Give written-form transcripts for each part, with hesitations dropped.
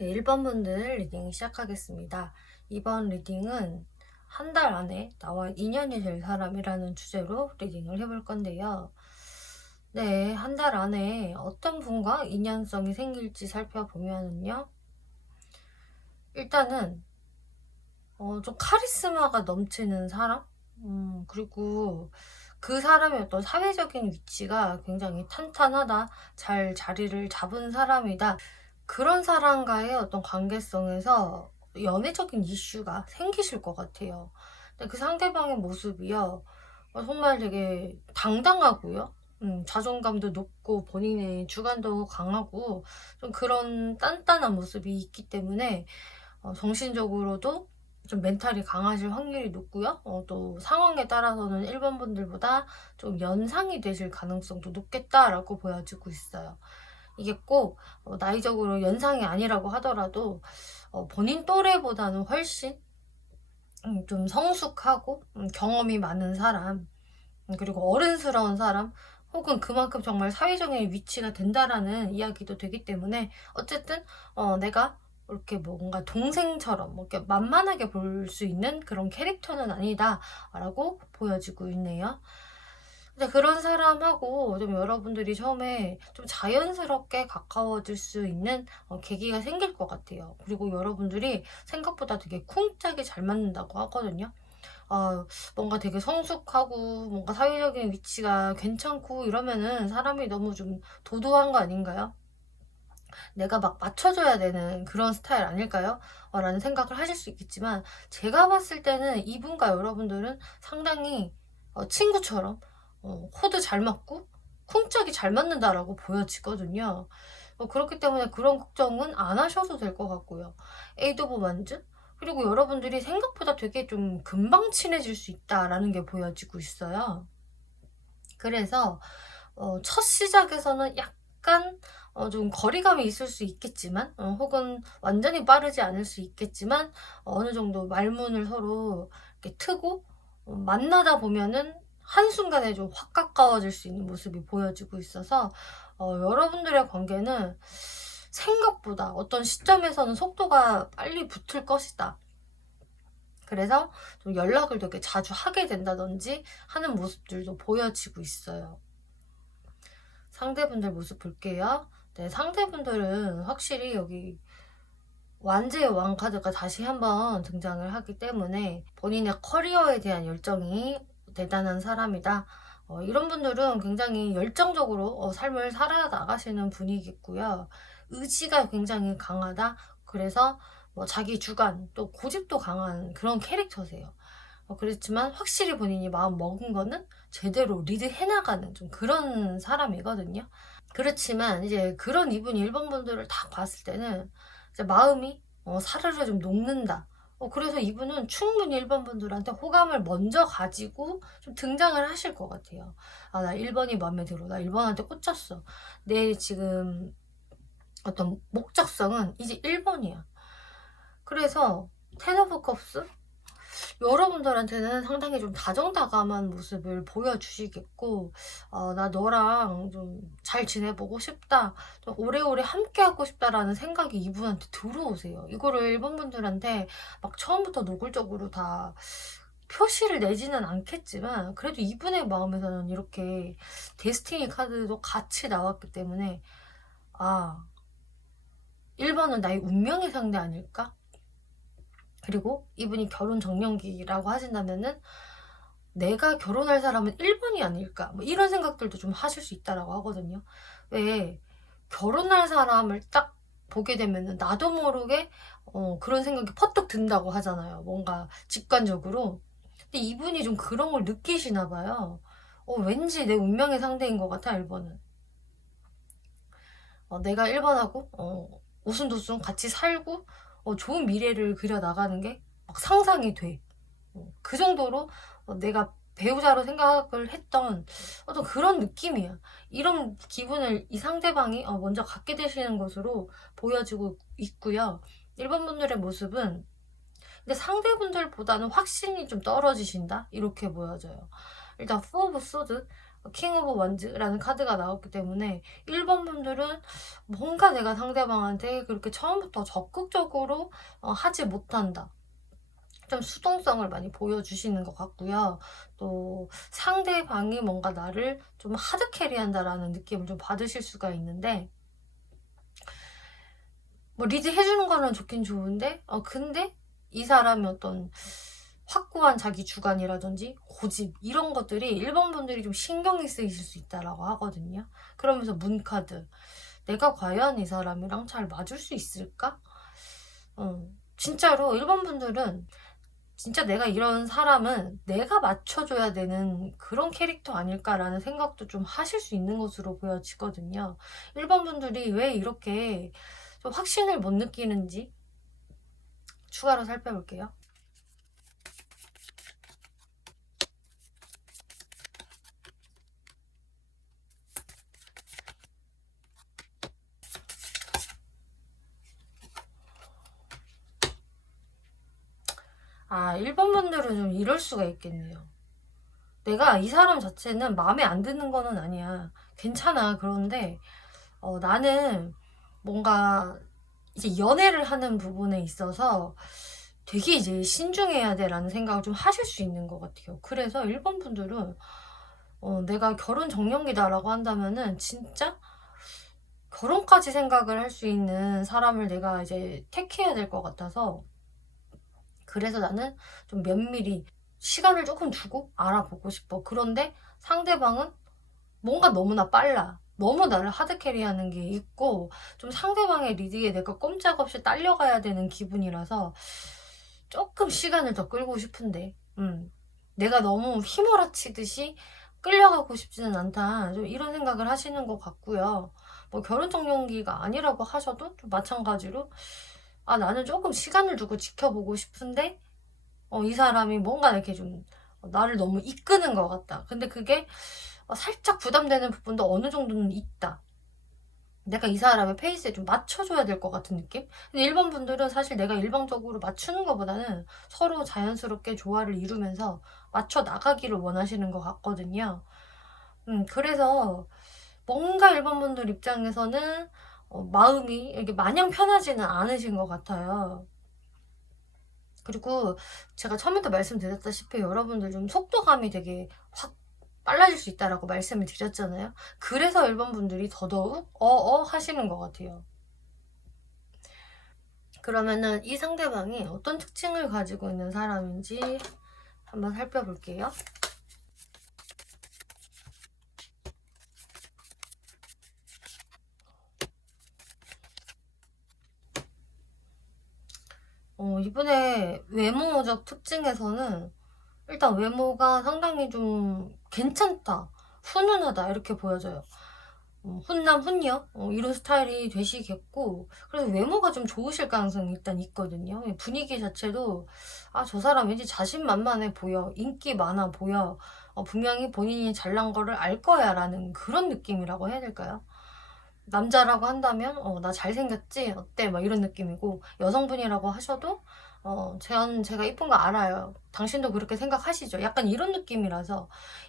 네, 1번 분들 리딩 시작하겠습니다. 이번 리딩은 한 달 안에 나와 인연이 될 사람이라는 주제로 리딩을 해볼 건데요. 네, 한 달 안에 어떤 분과 인연성이 생길지 살펴보면요. 일단은 좀 카리스마가 넘치는 사람? 그리고 그 사람의 어떤 사회적인 위치가 굉장히 탄탄하다, 잘 자리를 잡은 사람이다. 그런 사람과의 어떤 관계성에서 연애적인 이슈가 생기실 것 같아요. 근데 그 상대방의 모습이요, 정말 되게 당당하고요. 자존감도 높고 본인의 주관도 강하고 좀 그런 단단한 모습이 있기 때문에 정신적으로도 좀 멘탈이 강하실 확률이 높고요. 또 상황에 따라서는 1번 분들보다 좀 연상이 되실 가능성도 높겠다라고 보여지고 있어요. 이게 꼭 나이적으로 연상이 아니라고 하더라도 본인 또래보다는 훨씬 좀 성숙하고 경험이 많은 사람, 그리고 어른스러운 사람, 혹은 그만큼 정말 사회적인 위치가 된다라는 이야기도 되기 때문에 어쨌든 내가 이렇게 뭔가 동생처럼 뭐 이렇게 만만하게 볼 수 있는 그런 캐릭터는 아니다라고 보여지고 있네요. 근데 그런 사람하고 좀 여러분들이 처음에 좀 자연스럽게 가까워질 수 있는 계기가 생길 것 같아요. 그리고 여러분들이 생각보다 되게 쿵짝이 잘 맞는다고 하거든요. 뭔가 되게 성숙하고 뭔가 사회적인 위치가 괜찮고 이러면은 사람이 너무 좀 도도한 거 아닌가요? 내가 막 맞춰줘야 되는 그런 스타일 아닐까요? 라는 생각을 하실 수 있겠지만 제가 봤을 때는 이분과 여러분들은 상당히 친구처럼 코드 잘 맞고 쿵짝이 잘 맞는다라고 보여지거든요. 그렇기 때문에 그런 걱정은 안 하셔도 될 것 같고요. 에이드 오브 완즈? 그리고 여러분들이 생각보다 되게 좀 금방 친해질 수 있다라는 게 보여지고 있어요. 그래서 첫 시작에서는 약간 좀 거리감이 있을 수 있겠지만, 혹은 완전히 빠르지 않을 수 있겠지만, 어느 정도 말문을 서로 이렇게 트고 만나다 보면은 한순간에 좀 확 가까워질 수 있는 모습이 보여지고 있어서 여러분들의 관계는 생각보다 어떤 시점에서는 속도가 빨리 붙을 것이다. 그래서 좀 연락을 되게 자주 하게 된다든지 하는 모습들도 보여지고 있어요. 상대분들 모습 볼게요. 네, 상대분들은 확실히 여기 완제의 왕 카드가 다시 한번 등장을 하기 때문에 본인의 커리어에 대한 열정이 대단한 사람이다. 이런 분들은 굉장히 열정적으로 삶을 살아나가시는 분이겠고요. 의지가 굉장히 강하다. 그래서 뭐 자기 주관, 또 고집도 강한 그런 캐릭터세요. 그렇지만 확실히 본인이 마음 먹은 거는 제대로 리드해 나가는 좀 그런 사람이거든요. 그렇지만 이제 그런 이분이 1번 분들을 딱 봤을 때는 이제 마음이 사르르 좀 녹는다. 그래서 이분은 충분히 1번 분들한테 호감을 먼저 가지고 좀 등장을 하실 것 같아요. 아, 나 1번이 마음에 들어. 나 1번한테 꽂혔어. 내 지금 어떤 목적성은 이제 1번이야. 그래서 텐 오브 컵스? 여러분들한테는 상당히 좀 다정다감한 모습을 보여주시겠고, 나 너랑 좀 잘 지내보고 싶다, 좀 오래오래 함께하고 싶다라는 생각이 이분한테 들어오세요. 이거를 일본 분들한테 막 처음부터 노골적으로 다 표시를 내지는 않겠지만, 그래도 이분의 마음에서는 이렇게 데스티니 카드도 같이 나왔기 때문에, 아, 1번은 나의 운명의 상대 아닐까? 그리고 이분이 결혼 정년기라고 하신다면은 내가 결혼할 사람은 1번이 아닐까? 뭐 이런 생각들도 좀 하실 수 있다라고 하거든요. 왜 결혼할 사람을 딱 보게 되면은 나도 모르게 그런 생각이 퍼뜩 든다고 하잖아요. 뭔가 직관적으로. 근데 이분이 좀 그런 걸 느끼시나 봐요. 왠지 내 운명의 상대인 것 같아, 1번은. 내가 1번하고 오순도순 같이 살고 좋은 미래를 그려 나가는 게 막 상상이 돼. 그 정도로 내가 배우자로 생각을 했던 어떤 그런 느낌이야. 이런 기분을 이 상대방이 먼저 갖게 되시는 것으로 보여지고 있고요. 일본 분들의 모습은 근데 상대분들보다는 확신이 좀 떨어지신다? 이렇게 보여져요. 일단 4 오브 소드. 킹 오브 원즈라는 카드가 나왔기 때문에 1번 분들은 뭔가 내가 상대방한테 그렇게 처음부터 적극적으로 하지 못한다. 좀 수동성을 많이 보여주시는 것 같고요. 또 상대방이 뭔가 나를 좀 하드캐리한다라는 느낌을 좀 받으실 수가 있는데, 뭐 리드 해주는 거는 좋긴 좋은데 근데 이 사람의 어떤 확고한 자기 주관이라든지 고집 이런 것들이 1번 분들이 좀 신경이 쓰이실 수 있다라고 하거든요. 그러면서 문카드, 내가 과연 이 사람이랑 잘 맞을 수 있을까? 진짜로 1번 분들은 진짜 내가 이런 사람은 내가 맞춰줘야 되는 그런 캐릭터 아닐까라는 생각도 좀 하실 수 있는 것으로 보여지거든요. 1번 분들이 왜 이렇게 좀 확신을 못 느끼는지 추가로 살펴볼게요. 아, 1번 분들은 좀 이럴 수가 있겠네요. 내가 이 사람 자체는 마음에 안 드는 거는 아니야. 괜찮아. 그런데 나는 뭔가 이제 연애를 하는 부분에 있어서 되게 이제 신중해야 돼라는 생각을 좀 하실 수 있는 것 같아요. 그래서 1번 분들은 내가 결혼 정년기다라고 한다면은 진짜 결혼까지 생각을 할 수 있는 사람을 내가 이제 택해야 될 것 같아서, 그래서 나는 좀 면밀히 시간을 조금 두고 알아보고 싶어. 그런데 상대방은 뭔가 너무나 빨라. 너무 나를 하드캐리하는 게 있고 좀 상대방의 리드에 내가 꼼짝없이 딸려가야 되는 기분이라서 조금 시간을 더 끌고 싶은데 내가 너무 휘몰아치듯이 끌려가고 싶지는 않다. 좀 이런 생각을 하시는 것 같고요. 뭐 결혼 정년기가 아니라고 하셔도 좀 마찬가지로 나는 조금 시간을 두고 지켜보고 싶은데 이 사람이 뭔가 이렇게 좀 나를 너무 이끄는 것 같다. 근데 그게 살짝 부담되는 부분도 어느 정도는 있다. 내가 이 사람의 페이스에 좀 맞춰줘야 될 것 같은 느낌? 근데 1번 분들은 사실 내가 일방적으로 맞추는 것보다는 서로 자연스럽게 조화를 이루면서 맞춰 나가기를 원하시는 것 같거든요. 그래서 뭔가 1번 분들 입장에서는 마음이 이렇게 마냥 편하지는 않으신 것 같아요. 그리고 제가 처음부터 말씀드렸다시피 여러분들 좀 속도감이 되게 확 빨라질 수 있다라고 말씀을 드렸잖아요. 그래서 1번 분들이 더더욱 하시는 것 같아요. 그러면은 이 상대방이 어떤 특징을 가지고 있는 사람인지 한번 살펴볼게요. 이분의 외모적 특징에서는 일단 외모가 상당히 좀 괜찮다, 훈훈하다 이렇게 보여져요. 훈남 훈녀 이런 스타일이 되시겠고, 그래서 외모가 좀 좋으실 가능성이 일단 있거든요. 분위기 자체도 저 사람 왠지 자신만만해 보여, 인기 많아 보여, 분명히 본인이 잘난 거를 알 거야 라는 그런 느낌이라고 해야 될까요? 남자라고 한다면 나 잘생겼지? 어때? 막 이런 느낌이고, 여성분이라고 하셔도 제가 이쁜 거 알아요. 당신도 그렇게 생각하시죠? 약간 이런 느낌이라서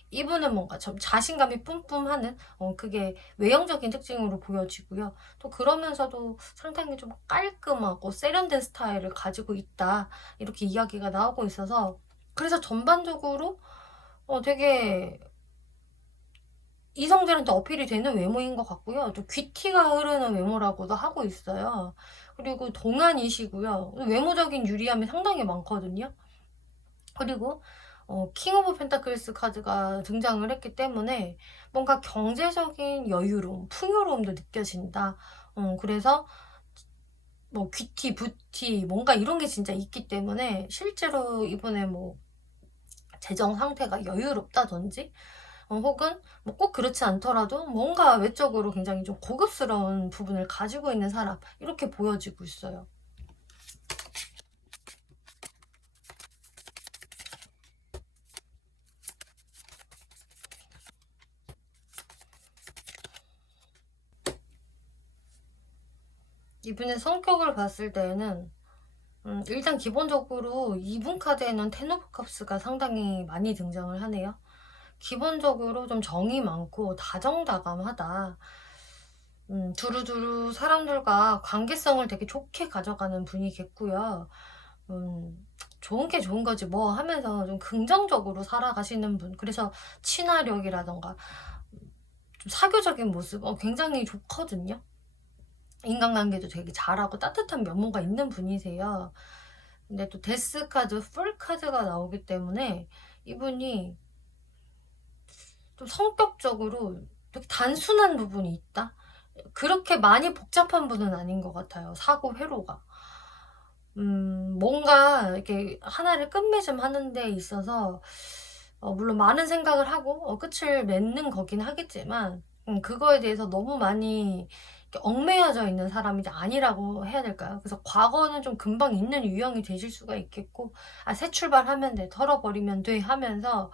이분은 뭔가 좀 자신감이 뿜뿜하는 그게 외형적인 특징으로 보여지고요. 또 그러면서도 상당히 좀 깔끔하고 세련된 스타일을 가지고 있다, 이렇게 이야기가 나오고 있어서, 그래서 전반적으로 되게 이성들한테 어필이 되는 외모인 것 같고요. 또 귀티가 흐르는 외모라고도 하고 있어요. 그리고 동안이시고요. 외모적인 유리함이 상당히 많거든요. 그리고 킹 오브 펜타클스 카드가 등장을 했기 때문에 뭔가 경제적인 여유로움, 풍요로움도 느껴진다. 그래서 뭐 귀티, 부티 뭔가 이런 게 진짜 있기 때문에 실제로 이번에 뭐 재정 상태가 여유롭다든지 혹은 뭐 꼭 그렇지 않더라도 뭔가 외적으로 굉장히 좀 고급스러운 부분을 가지고 있는 사람, 이렇게 보여지고 있어요. 이분의 성격을 봤을 때는 일단 기본적으로 이분 카드에는 텐 오브 컵스가 상당히 많이 등장을 하네요. 기본적으로 좀 정이 많고 다정다감하다. 두루두루 사람들과 관계성을 되게 좋게 가져가는 분이겠고요. 좋은 게 좋은 거지 뭐 하면서 좀 긍정적으로 살아가시는 분. 그래서 친화력이라던가 좀 사교적인 모습 굉장히 좋거든요. 인간관계도 되게 잘하고 따뜻한 면모가 있는 분이세요. 근데 또 데스 카드, 풀 카드가 나오기 때문에 이분이 좀 성격적으로 되게 단순한 부분이 있다? 그렇게 많이 복잡한 분은 아닌 것 같아요. 사고 회로가. 뭔가 이렇게 하나를 끝맺음하는 데 있어서 물론 많은 생각을 하고 끝을 맺는 거긴 하겠지만 그거에 대해서 너무 많이 이렇게 얽매여져 있는 사람이 아니라고 해야 될까요? 그래서 과거는 좀 금방 잊는 유형이 되실 수가 있겠고 새 출발하면 돼, 털어버리면 돼 하면서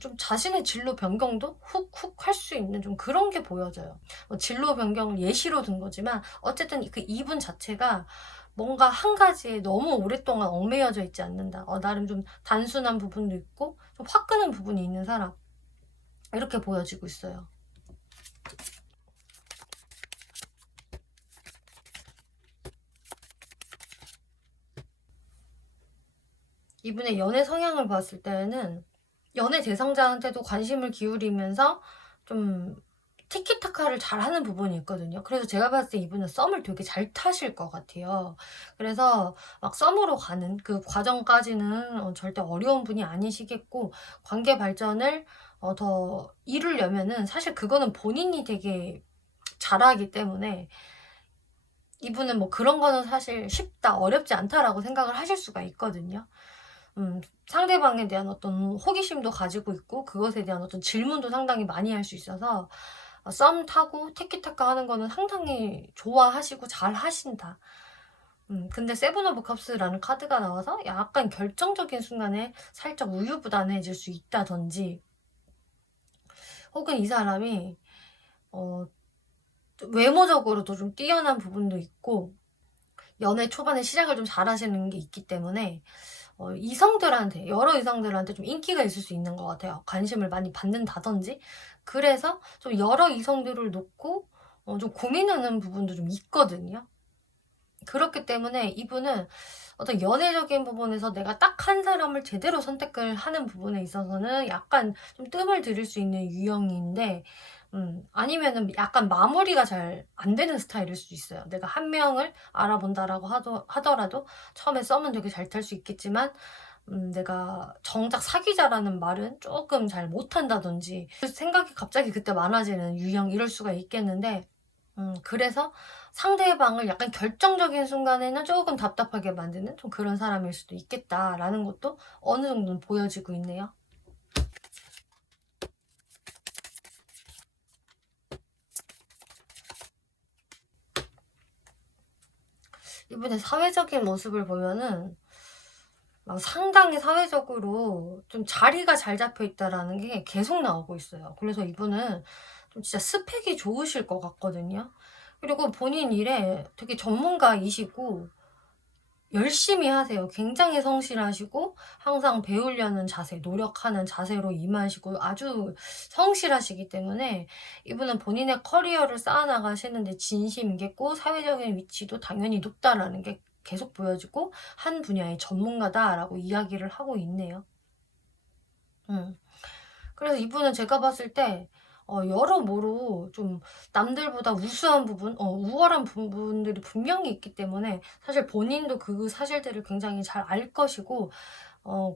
좀 자신의 진로 변경도 훅훅 할 수 있는 좀 그런 게 보여져요. 진로 변경을 예시로 든 거지만 어쨌든 그 이분 자체가 뭔가 한 가지에 너무 오랫동안 얽매여져 있지 않는다. 나름 좀 단순한 부분도 있고 좀 화끈한 부분이 있는 사람. 이렇게 보여지고 있어요. 이분의 연애 성향을 봤을 때는 연애 대상자한테도 관심을 기울이면서 좀 티키타카를 잘하는 부분이 있거든요. 그래서 제가 봤을 때 이분은 썸을 되게 잘 타실 것 같아요. 그래서 막 썸으로 가는 그 과정까지는 절대 어려운 분이 아니시겠고 관계 발전을 더 이루려면은 사실 그거는 본인이 되게 잘하기 때문에 이분은 뭐 그런 거는 사실 쉽다, 어렵지 않다라고 생각을 하실 수가 있거든요. 상대방에 대한 어떤 호기심도 가지고 있고 그것에 대한 어떤 질문도 상당히 많이 할 수 있어서 썸 타고 티키타카 하는 거는 상당히 좋아하시고 잘 하신다. 근데 세븐 오브 컵스라는 카드가 나와서 약간 결정적인 순간에 살짝 우유부단해질 수 있다든지 혹은 이 사람이 외모적으로도 좀 뛰어난 부분도 있고 연애 초반에 시작을 좀 잘하시는 게 있기 때문에 이성들한테 여러 이성들한테 좀 인기가 있을 수 있는 것 같아요. 관심을 많이 받는다든지. 그래서 좀 여러 이성들을 놓고 좀 고민하는 부분도 좀 있거든요. 그렇기 때문에 이분은 어떤 연애적인 부분에서 내가 딱 한 사람을 제대로 선택을 하는 부분에 있어서는 약간 좀 뜸을 들일 수 있는 유형인데 아니면은 약간 마무리가 잘 안 되는 스타일일 수 있어요. 내가 한 명을 알아본다라고 하더라도 처음에 썸은 되게 잘 탈 수 있겠지만 내가 정작 사귀자라는 말은 조금 잘 못한다든지 생각이 갑자기 그때 많아지는 유형 이럴 수가 있겠는데 그래서 상대방을 약간 결정적인 순간에는 조금 답답하게 만드는 좀 그런 사람일 수도 있겠다라는 것도 어느 정도는 보여지고 있네요. 이분의 사회적인 모습을 보면은 막 상당히 사회적으로 좀 자리가 잘 잡혀 있다라는 게 계속 나오고 있어요. 그래서 이분은 좀 진짜 스펙이 좋으실 것 같거든요. 그리고 본인 일에 되게 전문가이시고 열심히 하세요. 굉장히 성실하시고 항상 배우려는 자세, 노력하는 자세로 임하시고 아주 성실하시기 때문에 이분은 본인의 커리어를 쌓아나가시는데 진심이겠고 사회적인 위치도 당연히 높다라는 게 계속 보여지고 한 분야의 전문가다라고 이야기를 하고 있네요. 그래서 이분은 제가 봤을 때 여러모로 좀 남들보다 우수한 부분, 우월한 부분들이 분명히 있기 때문에 사실 본인도 그 사실들을 굉장히 잘 알 것이고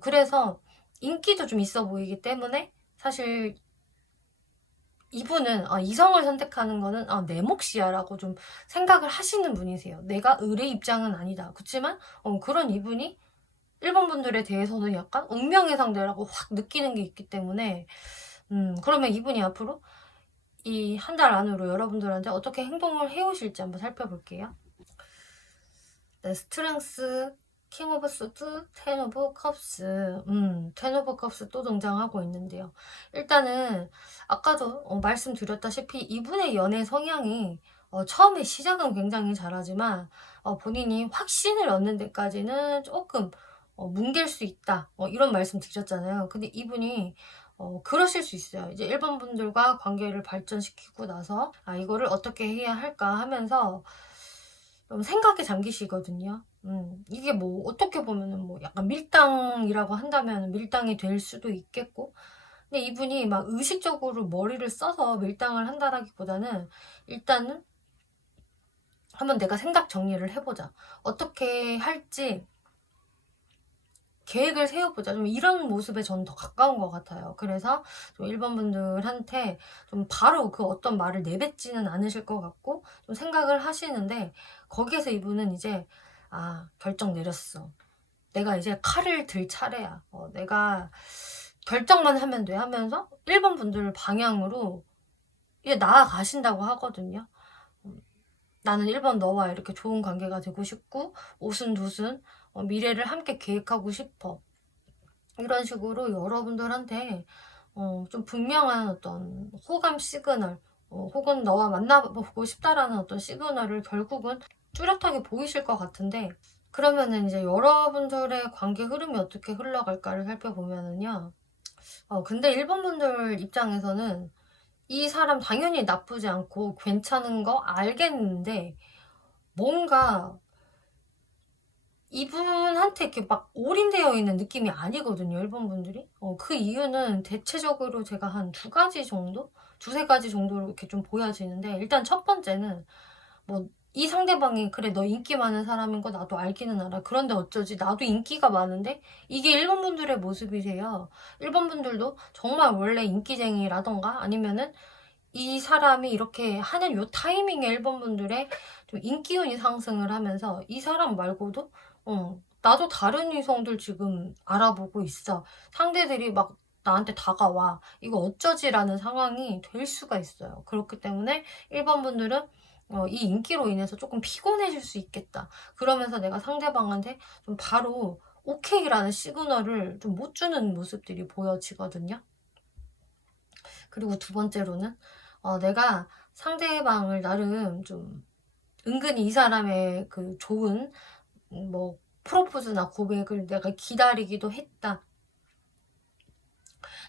그래서 인기도 좀 있어 보이기 때문에 사실 이분은 이성을 선택하는 거는 내 몫이야 라고 좀 생각을 하시는 분이세요. 내가 을의 입장은 아니다. 그렇지만 그런 이분이 일본 분들에 대해서는 약간 운명의 상대라고 확 느끼는 게 있기 때문에 그러면 이분이 앞으로 이 한 달 안으로 여러분들한테 어떻게 행동을 해오실지 한번 살펴볼게요. 네, 스트렝스, 킹 오브 소드, 텐 오브 컵스. 텐 오브 컵스 또 등장하고 있는데요. 일단은 아까도 말씀드렸다시피 이분의 연애 성향이 처음에 시작은 굉장히 잘하지만 본인이 확신을 얻는 데까지는 조금 뭉갤 수 있다. 이런 말씀 드렸잖아요. 근데 이분이 그러실 수 있어요. 이제 1번 분들과 관계를 발전시키고 나서 이거를 어떻게 해야 할까 하면서 좀 생각에 잠기시거든요. 이게 뭐 어떻게 보면은 뭐 약간 밀당이라고 한다면 밀당이 될 수도 있겠고, 근데 이분이 막 의식적으로 머리를 써서 밀당을 한다라기보다는 일단은 한번 내가 생각 정리를 해보자. 어떻게 할지 계획을 세워보자. 좀 이런 모습에 저는 더 가까운 것 같아요. 그래서 좀 1번 분들한테 좀 바로 그 어떤 말을 내뱉지는 않으실 것 같고 좀 생각을 하시는데, 거기에서 이분은 이제 결정 내렸어. 내가 이제 칼을 들 차례야. 내가 결정만 하면 돼 하면서 1번 분들 방향으로 이제 나아가신다고 하거든요. 나는 1번 너와 이렇게 좋은 관계가 되고 싶고 오순도순 미래를 함께 계획하고 싶어. 이런 식으로 여러분들한테 좀 분명한 어떤 호감 시그널, 혹은 너와 만나보고 싶다라는 어떤 시그널을 결국은 뚜렷하게 보이실 것 같은데, 그러면은 이제 여러분들의 관계 흐름이 어떻게 흘러갈까를 살펴보면은요. 근데 1번 분들 입장에서는 이 사람 당연히 나쁘지 않고 괜찮은 거 알겠는데, 뭔가 이분한테 이렇게 막 올인되어 있는 느낌이 아니거든요, 1번 분들이. 그 이유는 대체적으로 제가 한 두 가지 정도? 두세 가지 정도로 이렇게 좀 보여지는데, 일단 첫 번째는 뭐 이 상대방이 그래 너 인기 많은 사람인 거 나도 알기는 알아. 그런데 어쩌지? 나도 인기가 많은데? 이게 1번 분들의 모습이세요. 1번 분들도 정말 원래 인기쟁이라던가 아니면은 이 사람이 이렇게 하는 요 타이밍에 1번 분들의 좀 인기운이 상승을 하면서 이 사람 말고도 나도 다른 이성들 지금 알아보고 있어. 상대들이 막 나한테 다가와. 이거 어쩌지라는 상황이 될 수가 있어요. 그렇기 때문에 1번 분들은 이 인기로 인해서 조금 피곤해질 수 있겠다. 그러면서 내가 상대방한테 좀 바로 오케이라는 시그널을 좀 못 주는 모습들이 보여지거든요. 그리고 두 번째로는 내가 상대방을 나름 좀 은근히 이 사람의 그 좋은 뭐 프로포즈나 고백을 내가 기다리기도 했다.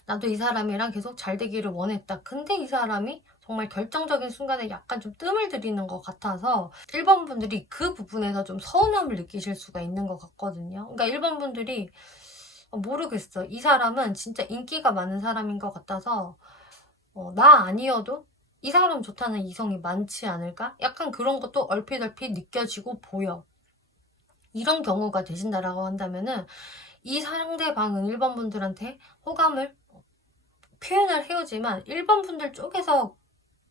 나도 이 사람이랑 계속 잘 되기를 원했다. 근데 이 사람이 정말 결정적인 순간에 약간 좀 뜸을 들이는 것 같아서 1번 분들이 그 부분에서 좀 서운함을 느끼실 수가 있는 것 같거든요. 그러니까 1번 분들이 모르겠어. 이 사람은 진짜 인기가 많은 사람인 것 같아서 나 아니어도 이 사람 좋다는 이성이 많지 않을까? 약간 그런 것도 얼핏얼핏 느껴지고 보여. 이런 경우가 되신다라고 한다면은 이 상대방은 1번 분들한테 호감을 표현을 해오지만 1번 분들 쪽에서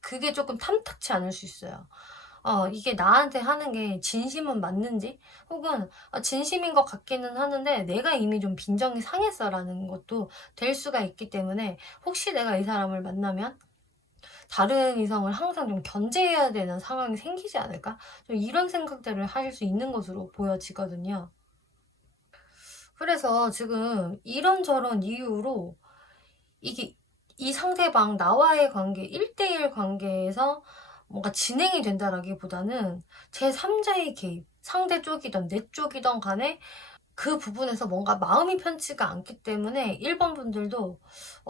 그게 조금 탐탁치 않을 수 있어요. 이게 나한테 하는 게 진심은 맞는지, 혹은 진심인 것 같기는 하는데 내가 이미 좀 빈정이 상했어라는 것도 될 수가 있기 때문에, 혹시 내가 이 사람을 만나면 다른 이성을 항상 좀 견제해야 되는 상황이 생기지 않을까? 좀 이런 생각들을 하실 수 있는 것으로 보여지거든요. 그래서 지금 이런저런 이유로 이게 이 상대방 나와의 관계, 1대1 관계에서 뭔가 진행이 된다라기보다는 제3자의 개입, 상대 쪽이든 내 쪽이든 간에 그 부분에서 뭔가 마음이 편치가 않기 때문에 1번 분들도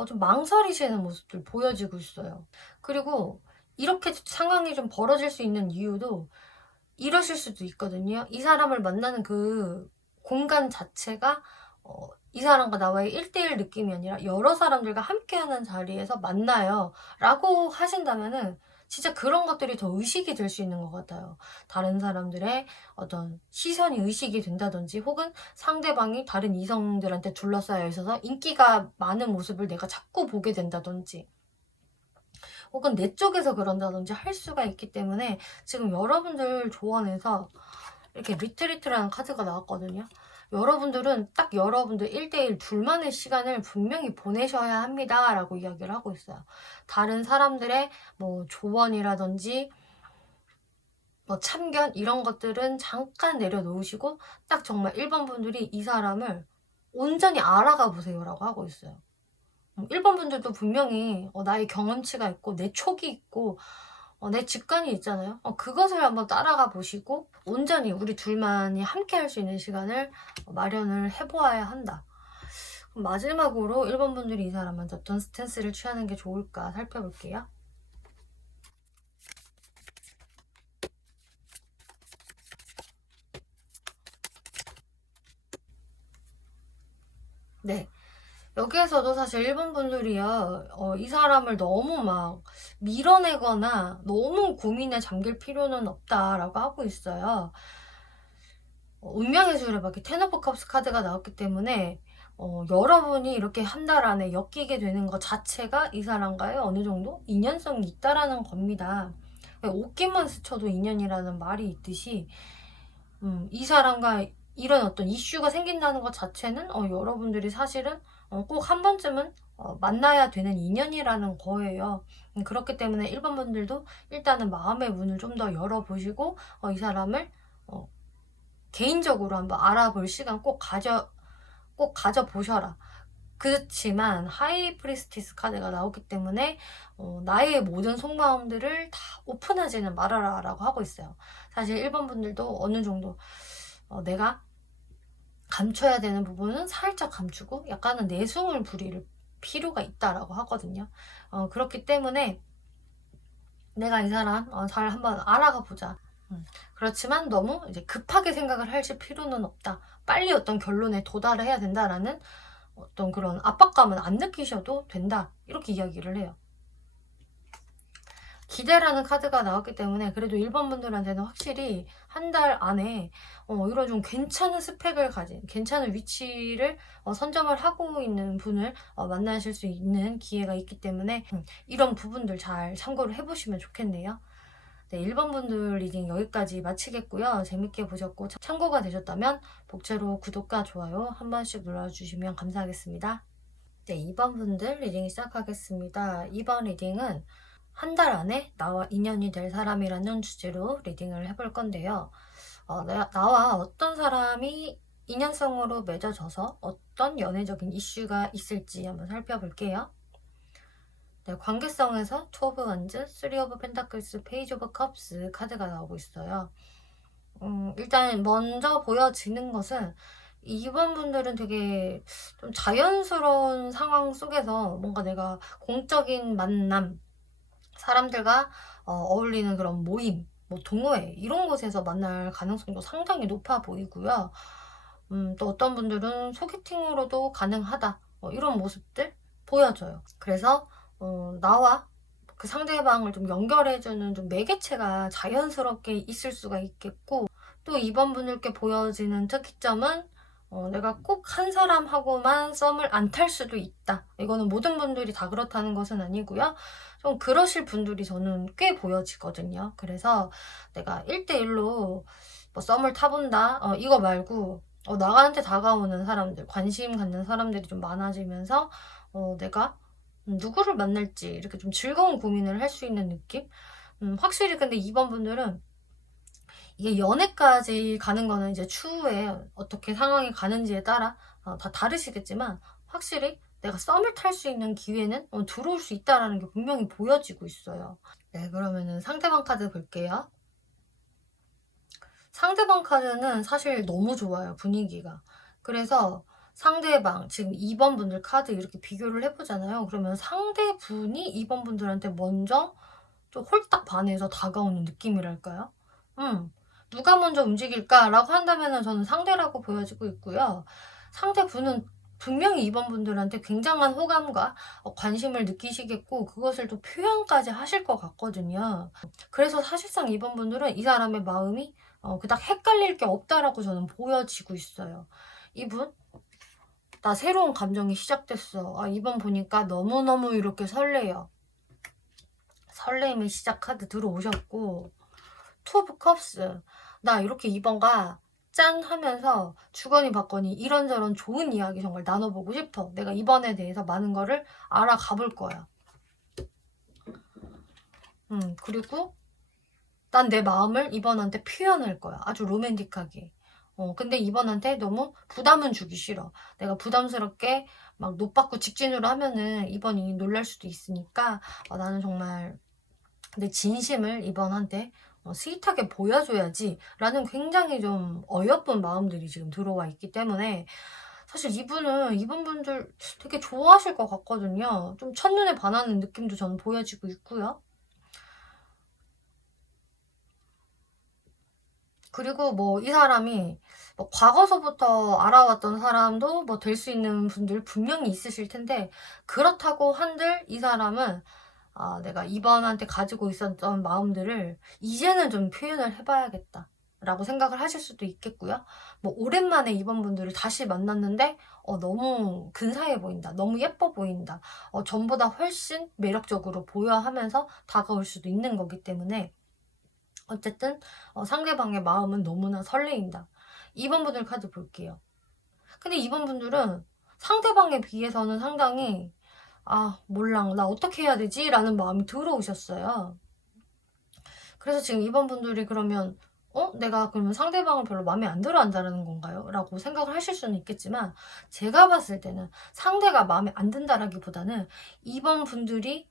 좀 망설이시는 모습들 보여지고 있어요. 그리고 이렇게 상황이 좀 벌어질 수 있는 이유도 이러실 수도 있거든요. 이 사람을 만나는 그 공간 자체가 이 사람과 나와의 1대1 느낌이 아니라 여러 사람들과 함께하는 자리에서 만나요 라고 하신다면은 진짜 그런 것들이 더 의식이 될 수 있는 것 같아요. 다른 사람들의 어떤 시선이 의식이 된다든지, 혹은 상대방이 다른 이성들한테 둘러싸여 있어서 인기가 많은 모습을 내가 자꾸 보게 된다든지, 혹은 내 쪽에서 그런다든지 할 수가 있기 때문에 지금 여러분들 조언에서 이렇게 리트리트라는 카드가 나왔거든요. 여러분들은 딱 여러분들 1대1 둘만의 시간을 분명히 보내셔야 합니다 라고 이야기를 하고 있어요. 다른 사람들의 뭐 조언이라든지 뭐 참견 이런 것들은 잠깐 내려놓으시고 딱 정말 1번 분들이 이 사람을 온전히 알아가 보세요 라고 하고 있어요. 1번 분들도 분명히 나의 경험치가 있고 내 촉이 있고 내 직관이 있잖아요. 그것을 한번 따라가 보시고 온전히 우리 둘만이 함께 할 수 있는 시간을 마련을 해보아야 한다. 마지막으로 1번 분들이 이 사람한테 어떤 스탠스를 취하는 게 좋을까 살펴볼게요. 네. 여기에서도 사실 1번 분들이요, 이 사람을 너무 막 밀어내거나 너무 고민에 잠길 필요는 없다라고 하고 있어요. 운명의 수레 밖에 텐 오브 컵스 카드가 나왔기 때문에 여러분이 이렇게 한 달 안에 엮이게 되는 것 자체가 이 사람과의 어느 정도 인연성이 있다라는 겁니다. 옷깃만 스쳐도 인연이라는 말이 있듯이 이 사람과 이런 어떤 이슈가 생긴다는 것 자체는 여러분들이 사실은 꼭 한 번쯤은 만나야 되는 인연이라는 거예요. 그렇기 때문에 1번 분들도 일단은 마음의 문을 좀 더 열어보시고 이 사람을 개인적으로 한번 알아볼 시간 꼭 가져보셔라. 그렇지만 하이 프리스티스 카드가 나오기 때문에 나의 모든 속마음들을 다 오픈하지는 말아라 라고 하고 있어요. 사실 1번 분들도 어느 정도 내가 감춰야 되는 부분은 살짝 감추고 약간은 내숭을 부릴 필요가 있다라고 하거든요. 그렇기 때문에 내가 이 사람 잘 한번 알아가 보자. 그렇지만 너무 이제 급하게 생각을 하실 필요는 없다. 빨리 어떤 결론에 도달해야 된다라는 어떤 그런 압박감은 안 느끼셔도 된다. 이렇게 이야기를 해요. 기대라는 카드가 나왔기 때문에 그래도 1번 분들한테는 확실히 한 달 안에 이런 좀 괜찮은 스펙을 가진 괜찮은 위치를 선점을 하고 있는 분을 만나실 수 있는 기회가 있기 때문에 이런 부분들 잘 참고를 해보시면 좋겠네요. 네, 1번 분들 리딩 여기까지 마치겠고요. 재밌게 보셨고 참고가 되셨다면 복채로 구독과 좋아요 한 번씩 눌러주시면 감사하겠습니다. 네, 2번 분들 리딩 시작하겠습니다. 2번 리딩은 한 달 안에 나와 인연이 될 사람이라는 주제로 리딩을 해볼 건데요. 나와 어떤 사람이 인연성으로 맺어져서 어떤 연애적인 이슈가 있을지 한번 살펴볼게요. 네, 관계성에서 투 오브 원즈, 쓰리 오브 펜타클스, 페이지 오브 컵스 카드가 나오고 있어요. 일단 먼저 보여지는 것은 2번 분들은 되게 좀 자연스러운 상황 속에서 뭔가 내가 공적인 만남, 사람들과 어울리는 그런 모임, 뭐 동호회 이런 곳에서 만날 가능성도 상당히 높아 보이고요. 또 어떤 분들은 소개팅으로도 가능하다 이런 모습들 보여져요. 그래서 나와 그 상대방을 좀 연결해주는 좀 매개체가 자연스럽게 있을 수가 있겠고, 또 2번 분들께 보여지는 특이점은 내가 꼭 한 사람하고만 썸을 안 탈 수도 있다. 이거는 모든 분들이 다 그렇다는 것은 아니고요. 좀 그러실 분들이 저는 꽤 보여지거든요. 그래서 내가 1대1로 뭐 썸을 타본다. 이거 말고 나한테 다가오는 사람들, 관심 갖는 사람들이 좀 많아지면서 내가 누구를 만날지 이렇게 좀 즐거운 고민을 할 수 있는 느낌? 확실히 근데 2번 분들은 이게 연애까지 가는 거는 이제 추후에 어떻게 상황이 가는지에 따라 다 다르시겠지만 확실히 내가 썸을 탈 수 있는 기회는 들어올 수 있다는 게 분명히 보여지고 있어요. 네, 그러면은 상대방 카드 볼게요. 상대방 카드는 사실 너무 좋아요, 분위기가. 그래서 상대방, 지금 2번 분들 카드 이렇게 비교를 해보잖아요. 그러면 상대분이 2번 분들한테 먼저 좀 홀딱 반해서 다가오는 느낌이랄까요? 누가 먼저 움직일까라고 한다면 저는 상대라고 보여지고 있고요. 상대분은 분명히 2번 분들한테 굉장한 호감과 관심을 느끼시겠고 그것을 또 표현까지 하실 것 같거든요. 그래서 사실상 2번 분들은 이 사람의 마음이 그닥 헷갈릴 게 없다라고 저는 보여지고 있어요. 이분 나 새로운 감정이 시작됐어. 이번 보니까 너무너무 이렇게 설레요. 설레임의 시작 카드 들어오셨고, 투 오브 컵스. 나 이렇게 2번가 짠 하면서 주거니 받거니 이런저런 좋은 이야기 정말 나눠보고 싶어. 내가 이번에 대해서 많은 거를 알아가 볼 거야. 그리고 난 내 마음을 이번한테 표현할 거야. 아주 로맨틱하게. 근데 이번한테 너무 부담은 주기 싫어. 내가 부담스럽게 막 노받고 직진으로 하면은 이번이 놀랄 수도 있으니까 나는 정말 내 진심을 이번한테 스윗하게 보여줘야지 라는 굉장히 좀 어여쁜 마음들이 지금 들어와 있기 때문에 사실 이분 분들 되게 좋아하실 것 같거든요. 좀 첫눈에 반하는 느낌도 저는 보여지고 있고요. 그리고 뭐 이 사람이 뭐 과거서부터 알아왔던 사람도 뭐 될 수 있는 분들 분명히 있으실 텐데, 그렇다고 한들 이 사람은 내가 이번한테 가지고 있었던 마음들을 이제는 좀 표현을 해봐야겠다 라고 생각을 하실 수도 있겠고요. 뭐 오랜만에 이번 분들을 다시 만났는데 너무 근사해 보인다, 너무 예뻐 보인다, 전보다 훨씬 매력적으로 보여 하면서 다가올 수도 있는 거기 때문에, 어쨌든 상대방의 마음은 너무나 설레인다. 2번 분들 카드 볼게요. 근데 2번 분들은 상대방에 비해서는 상당히 몰랑 나 어떻게 해야 되지? 라는 마음이 들어오셨어요. 그래서 지금 2번 분들이 그러면 내가 그러면 상대방을 별로 마음에 안 들어 한다는 건가요? 라고 생각을 하실 수는 있겠지만, 제가 봤을 때는 상대가 마음에 안 든다라기보다는 2번 분들이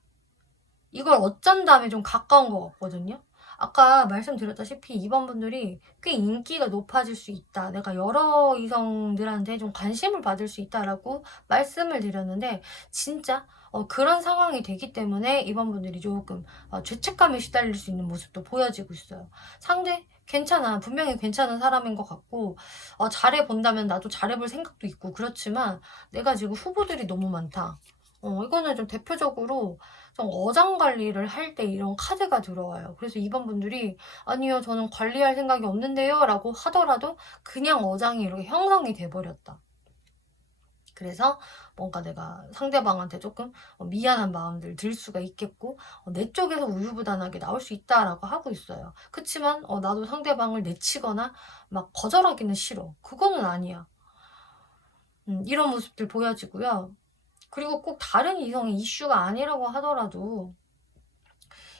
이걸 어쩐 다음에 좀 가까운 것 같거든요. 아까 말씀드렸다시피 2번 분들이 꽤 인기가 높아질 수 있다, 내가 여러 이성들한테 좀 관심을 받을 수 있다라고 말씀을 드렸는데, 진짜 그런 상황이 되기 때문에 2번 분들이 조금 죄책감에 시달릴 수 있는 모습도 보여지고 있어요. 상대 괜찮아, 분명히 괜찮은 사람인 것 같고 잘해본다면 나도 잘해볼 생각도 있고, 그렇지만 내가 지금 후보들이 너무 많다. 이거는 좀 대표적으로 좀 어장 관리를 할 때 이런 카드가 들어와요. 그래서 2번 분들이 아니요, 저는 관리할 생각이 없는데요 라고 하더라도 그냥 어장이 이렇게 형성이 돼버렸다. 그래서 뭔가 내가 상대방한테 조금 미안한 마음들 들 수가 있겠고, 내 쪽에서 우유부단하게 나올 수 있다라고 하고 있어요. 그치만 나도 상대방을 내치거나 막 거절하기는 싫어, 그거는 아니야. 이런 모습들 보여지고요. 그리고 꼭 다른 이성의 이슈가 아니라고 하더라도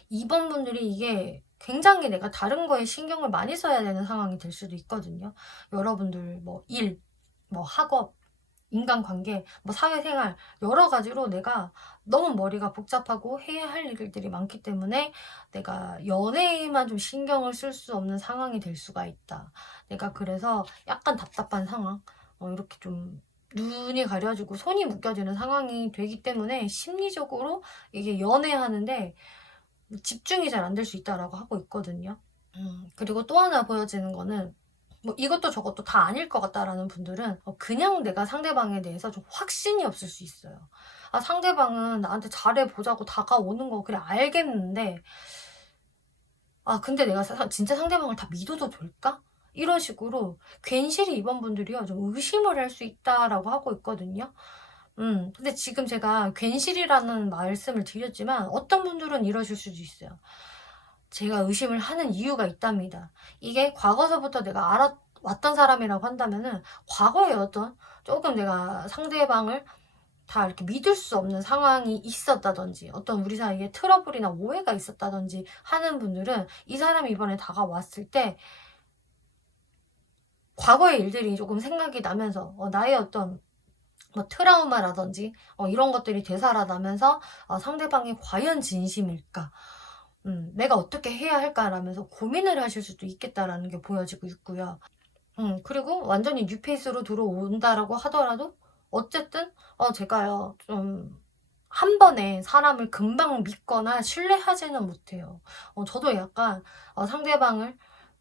2번 분들이 이게 굉장히 내가 다른 거에 신경을 많이 써야 되는 상황이 될 수도 있거든요. 여러분들 뭐 일, 뭐 학업, 인간관계, 뭐 사회생활, 여러 가지로 내가 너무 머리가 복잡하고 해야 할 일들이 많기 때문에 내가 연애에만 좀 신경을 쓸 수 없는 상황이 될 수가 있다. 내가 그래서 약간 답답한 상황, 이렇게 좀 눈이 가려지고 손이 묶여지는 상황이 되기 때문에 심리적으로 이게 연애하는데 집중이 잘 안 될 수 있다라고 하고 있거든요. 그리고 또 하나 보여지는 거는, 뭐 이것도 저것도 다 아닐 것 같다라는 분들은 그냥 내가 상대방에 대해서 좀 확신이 없을 수 있어요. 상대방은 나한테 잘해보자고 다가오는 거 그래 알겠는데, 근데 내가 진짜 상대방을 다 믿어도 될까? 이런 식으로 괜시리 이번 분들이요 좀 의심을 할 수 있다라고 하고 있거든요. 근데 지금 제가 괜시리라는 말씀을 드렸지만 어떤 분들은 이러실 수도 있어요. 제가 의심을 하는 이유가 있답니다. 이게 과거서부터 내가 알아왔던 사람이라고 한다면은 과거에 어떤 조금 내가 상대방을 다 이렇게 믿을 수 없는 상황이 있었다든지, 어떤 우리 사이에 트러블이나 오해가 있었다든지 하는 분들은 이 사람이 이번에 다가왔을 때 과거의 일들이 조금 생각이 나면서 나의 어떤 뭐 트라우마라든지 이런 것들이 되살아나면서 상대방이 과연 진심일까? 내가 어떻게 해야 할까라면서 고민을 하실 수도 있겠다라는 게 보여지고 있고요. 그리고 완전히 뉴페이스로 들어온다라고 하더라도 어쨌든 제가요 좀 한 번에 사람을 금방 믿거나 신뢰하지는 못해요. 저도 약간 상대방을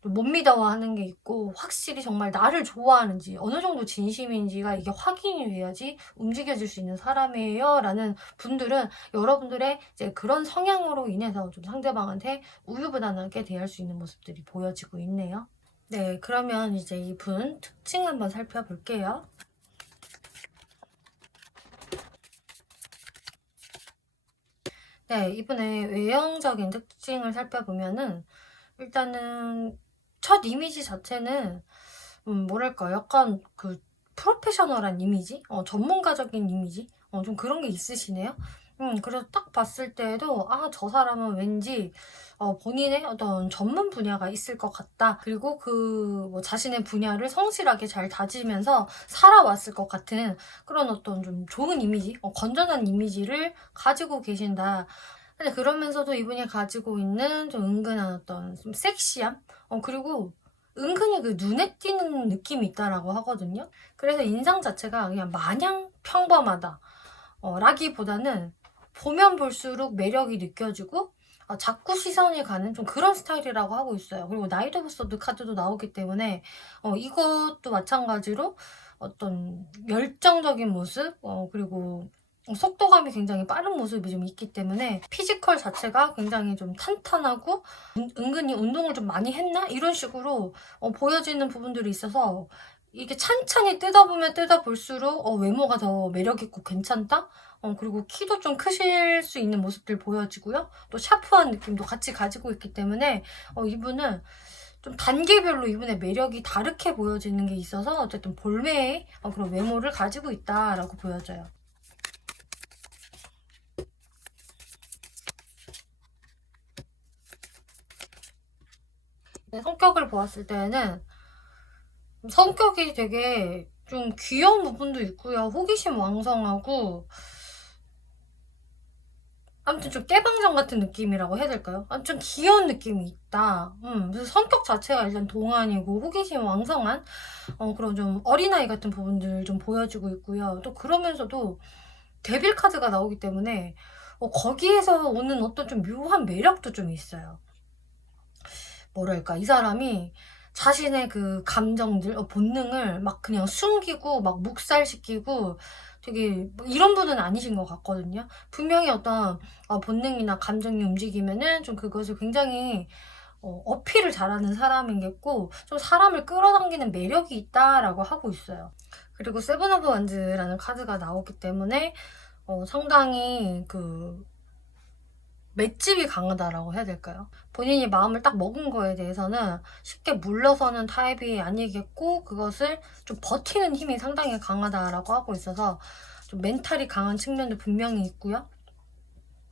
못 믿어하는 게 있고, 확실히 정말 나를 좋아하는지 어느 정도 진심인지가 이게 확인이 돼야지 움직여질 수 있는 사람이에요 라는 분들은, 여러분들의 이제 그런 성향으로 인해서 좀 상대방한테 우유부단하게 대할 수 있는 모습들이 보여지고 있네요. 네, 그러면 이제 이분 특징 한번 살펴볼게요. 네, 이분의 외형적인 특징을 살펴보면은 일단은 첫 이미지 자체는 뭐랄까 약간 그 프로페셔널한 이미지? 전문가적인 이미지? 좀 그런 게 있으시네요. 그래서 딱 봤을 때에도 저 사람은 왠지 본인의 어떤 전문 분야가 있을 것 같다. 그리고 그 뭐 자신의 분야를 성실하게 잘 다지면서 살아왔을 것 같은 그런 어떤 좀 좋은 이미지, 건전한 이미지를 가지고 계신다. 근데 그러면서도 이분이 가지고 있는 좀 은근한 어떤 좀 섹시함? 그리고 은근히 그 눈에 띄는 느낌이 있다라고 하거든요. 그래서 인상 자체가 그냥 마냥 평범하다 라기보다는 보면 볼수록 매력이 느껴지고 자꾸 시선이 가는 좀 그런 스타일이라고 하고 있어요. 그리고 나이트 오브 소드 카드도 나오기 때문에 이것도 마찬가지로 어떤 열정적인 모습 그리고 속도감이 굉장히 빠른 모습이 좀 있기 때문에 피지컬 자체가 굉장히 좀 탄탄하고 은근히 운동을 좀 많이 했나? 이런 식으로 보여지는 부분들이 있어서 이게 찬찬히 뜯어보면 뜯어볼수록 외모가 더 매력있고 괜찮다? 그리고 키도 좀 크실 수 있는 모습들 보여지고요. 또 샤프한 느낌도 같이 가지고 있기 때문에 이분은 좀 단계별로 이분의 매력이 다르게 보여지는 게 있어서 어쨌든 볼매의 그런 외모를 가지고 있다라고 보여져요. 성격을 보았을 때는 성격이 되게 좀 귀여운 부분도 있고요. 호기심 왕성하고 아무튼 좀 깨방정 같은 느낌이라고 해야 될까요? 아무튼 귀여운 느낌이 있다. 그래서 성격 자체가 일단 동안이고 호기심 왕성한 그런 좀 어린아이 같은 부분들 좀 보여주고 있고요. 또 그러면서도 데빌 카드가 나오기 때문에 거기에서 오는 어떤 좀 묘한 매력도 좀 있어요. 뭐랄까, 이 사람이 자신의 그 감정들, 본능을 막 그냥 숨기고 막 묵살시키고 되게 뭐 이런 분은 아니신 것 같거든요. 분명히 어떤 본능이나 감정이 움직이면은 좀 그것을 굉장히 어필을 잘하는 사람이겠고 좀 사람을 끌어당기는 매력이 있다라고 하고 있어요. 그리고 세븐 오브 원즈라는 카드가 나오기 때문에 상당히 그 맷집이 강하다라고 해야 될까요? 본인이 마음을 딱 먹은 거에 대해서는 쉽게 물러서는 타입이 아니겠고 그것을 좀 버티는 힘이 상당히 강하다라고 하고 있어서 좀 멘탈이 강한 측면도 분명히 있고요.